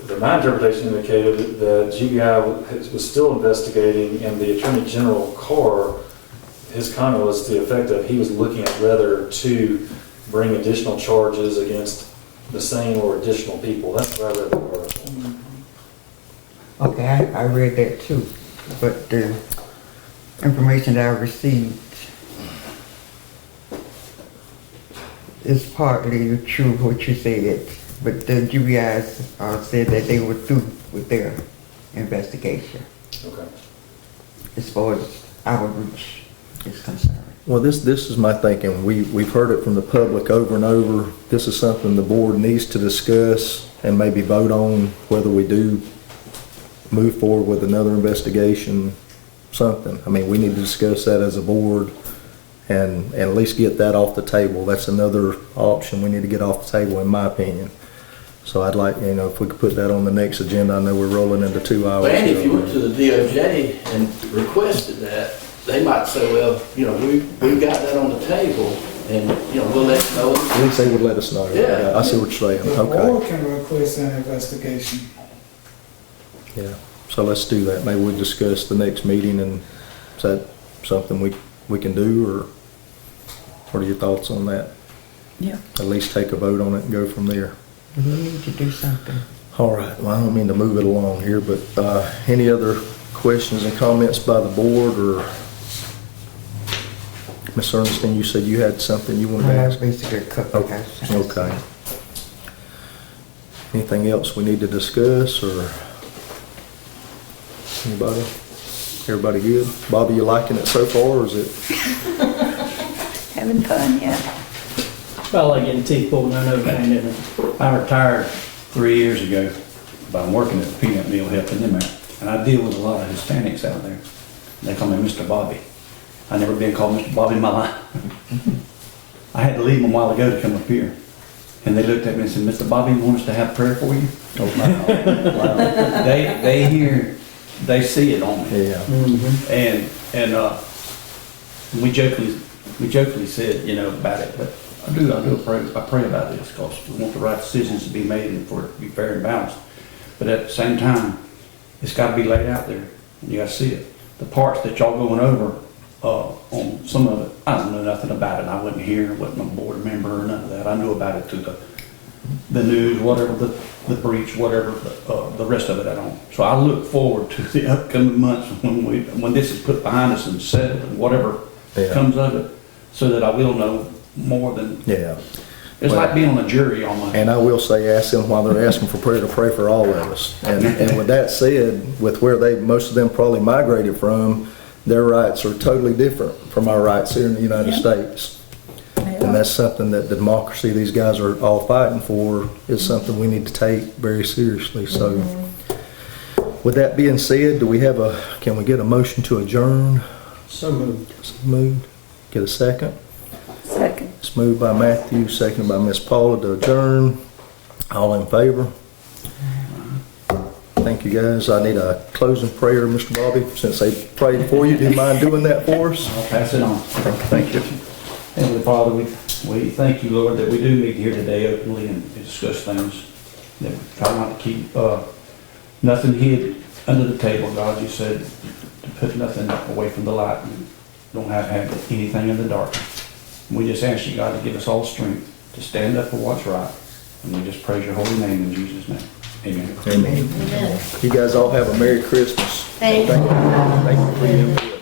that my interpretation indicated that GBI was still investigating, and the Attorney General Carr, his comment was to the effect of he was looking at whether to bring additional charges against the same or additional people. That's what I read in the article. Okay, I read that too, but the information that I received is partly true what you said, but the GBI said that they were through with their investigation Okay. as far as our reach is concerned. Well, this is my thinking. We've heard it from the public over and over. This is something the board needs to discuss and maybe vote on whether we do move forward with another investigation, something. I mean, we need to discuss that as a board and at least get that off the table. That's another option we need to get off the table, in my opinion. So I'd like, if we could put that on the next agenda. I know we're rolling into 2 hours. And if you here. went to the DOJ and requested that, they might say, well, we've got that on the table, and, we'll let you know. At least they would let us know. Yeah. I see what you're saying. The Okay. board can request an investigation. Yeah. So let's do that. Maybe we'll discuss the next meeting, and is that something we can do, or what are your thoughts on that? Yeah. At least take a vote on it and go from there. We need to do something. All right, well, I don't mean to move it along here, but any other questions and comments by the board, or Ms. Ernestine, you said you had something you wanted to Well, ask? basically a couple of guys. Okay. Anything else we need to discuss, or anybody? Everybody good? Bobby, you liking it so far, or is it? Having fun, yeah. About like getting teeth pulled, no Novocaine, isn't it? I retired 3 years ago, but I'm working at the peanut mill helping them out. And I deal with a lot of Hispanics out there. They call me Mr. Bobby. I've never been called Mr. Bobby in my life. I had to leave them a while ago to come up here. And they looked at me and said, Mr. Bobby wants to have prayer for you. Oh, wow. They hear, they see it on me. Yeah. Mm-hmm. And we jokingly said, you know, about it, but I pray about this because we want the right decisions to be made and for it to be fair and balanced. But at the same time, it's got to be laid out there and you got to see it. The parts that y'all going over on some of it, I don't know nothing about it. I wasn't here, wasn't a board member or none of that. I knew about it through the news, whatever, the breach, whatever, the rest of it I don't. So I look forward to the upcoming months when this is put behind us and settled and whatever comes of it, so that I will know more than. Yeah. It's Well, like being on a jury almost. And I will say, ask them while they're asking for prayer to pray for all of us. And with that said, with where most of them probably migrated from, their rights are totally different from our rights here in the United States. And that's something that the democracy these guys are all fighting for is something we need to take very seriously. So with that being said, can we get a motion to adjourn? So moved. So moved. Get a second? Second. It's moved by Matthew, seconded by Miss Paula to adjourn. All in favor? Thank you, guys. I need a closing prayer, Mr. Bobby, since they prayed for you. Do you mind doing that for us? I'll pass it on. Thank you. Heavenly Father, we thank you, Lord, that we do meet here today openly and discuss things. That we try not to keep nothing hid under the table, God. You said to put nothing away from the light and don't have anything in the dark. We just ask you, God, to give us all strength to stand up for what's right. And we just praise your holy name in Jesus' name. Amen. Amen. Amen. You guys all have a Merry Christmas. Thank you. Thank you for your input.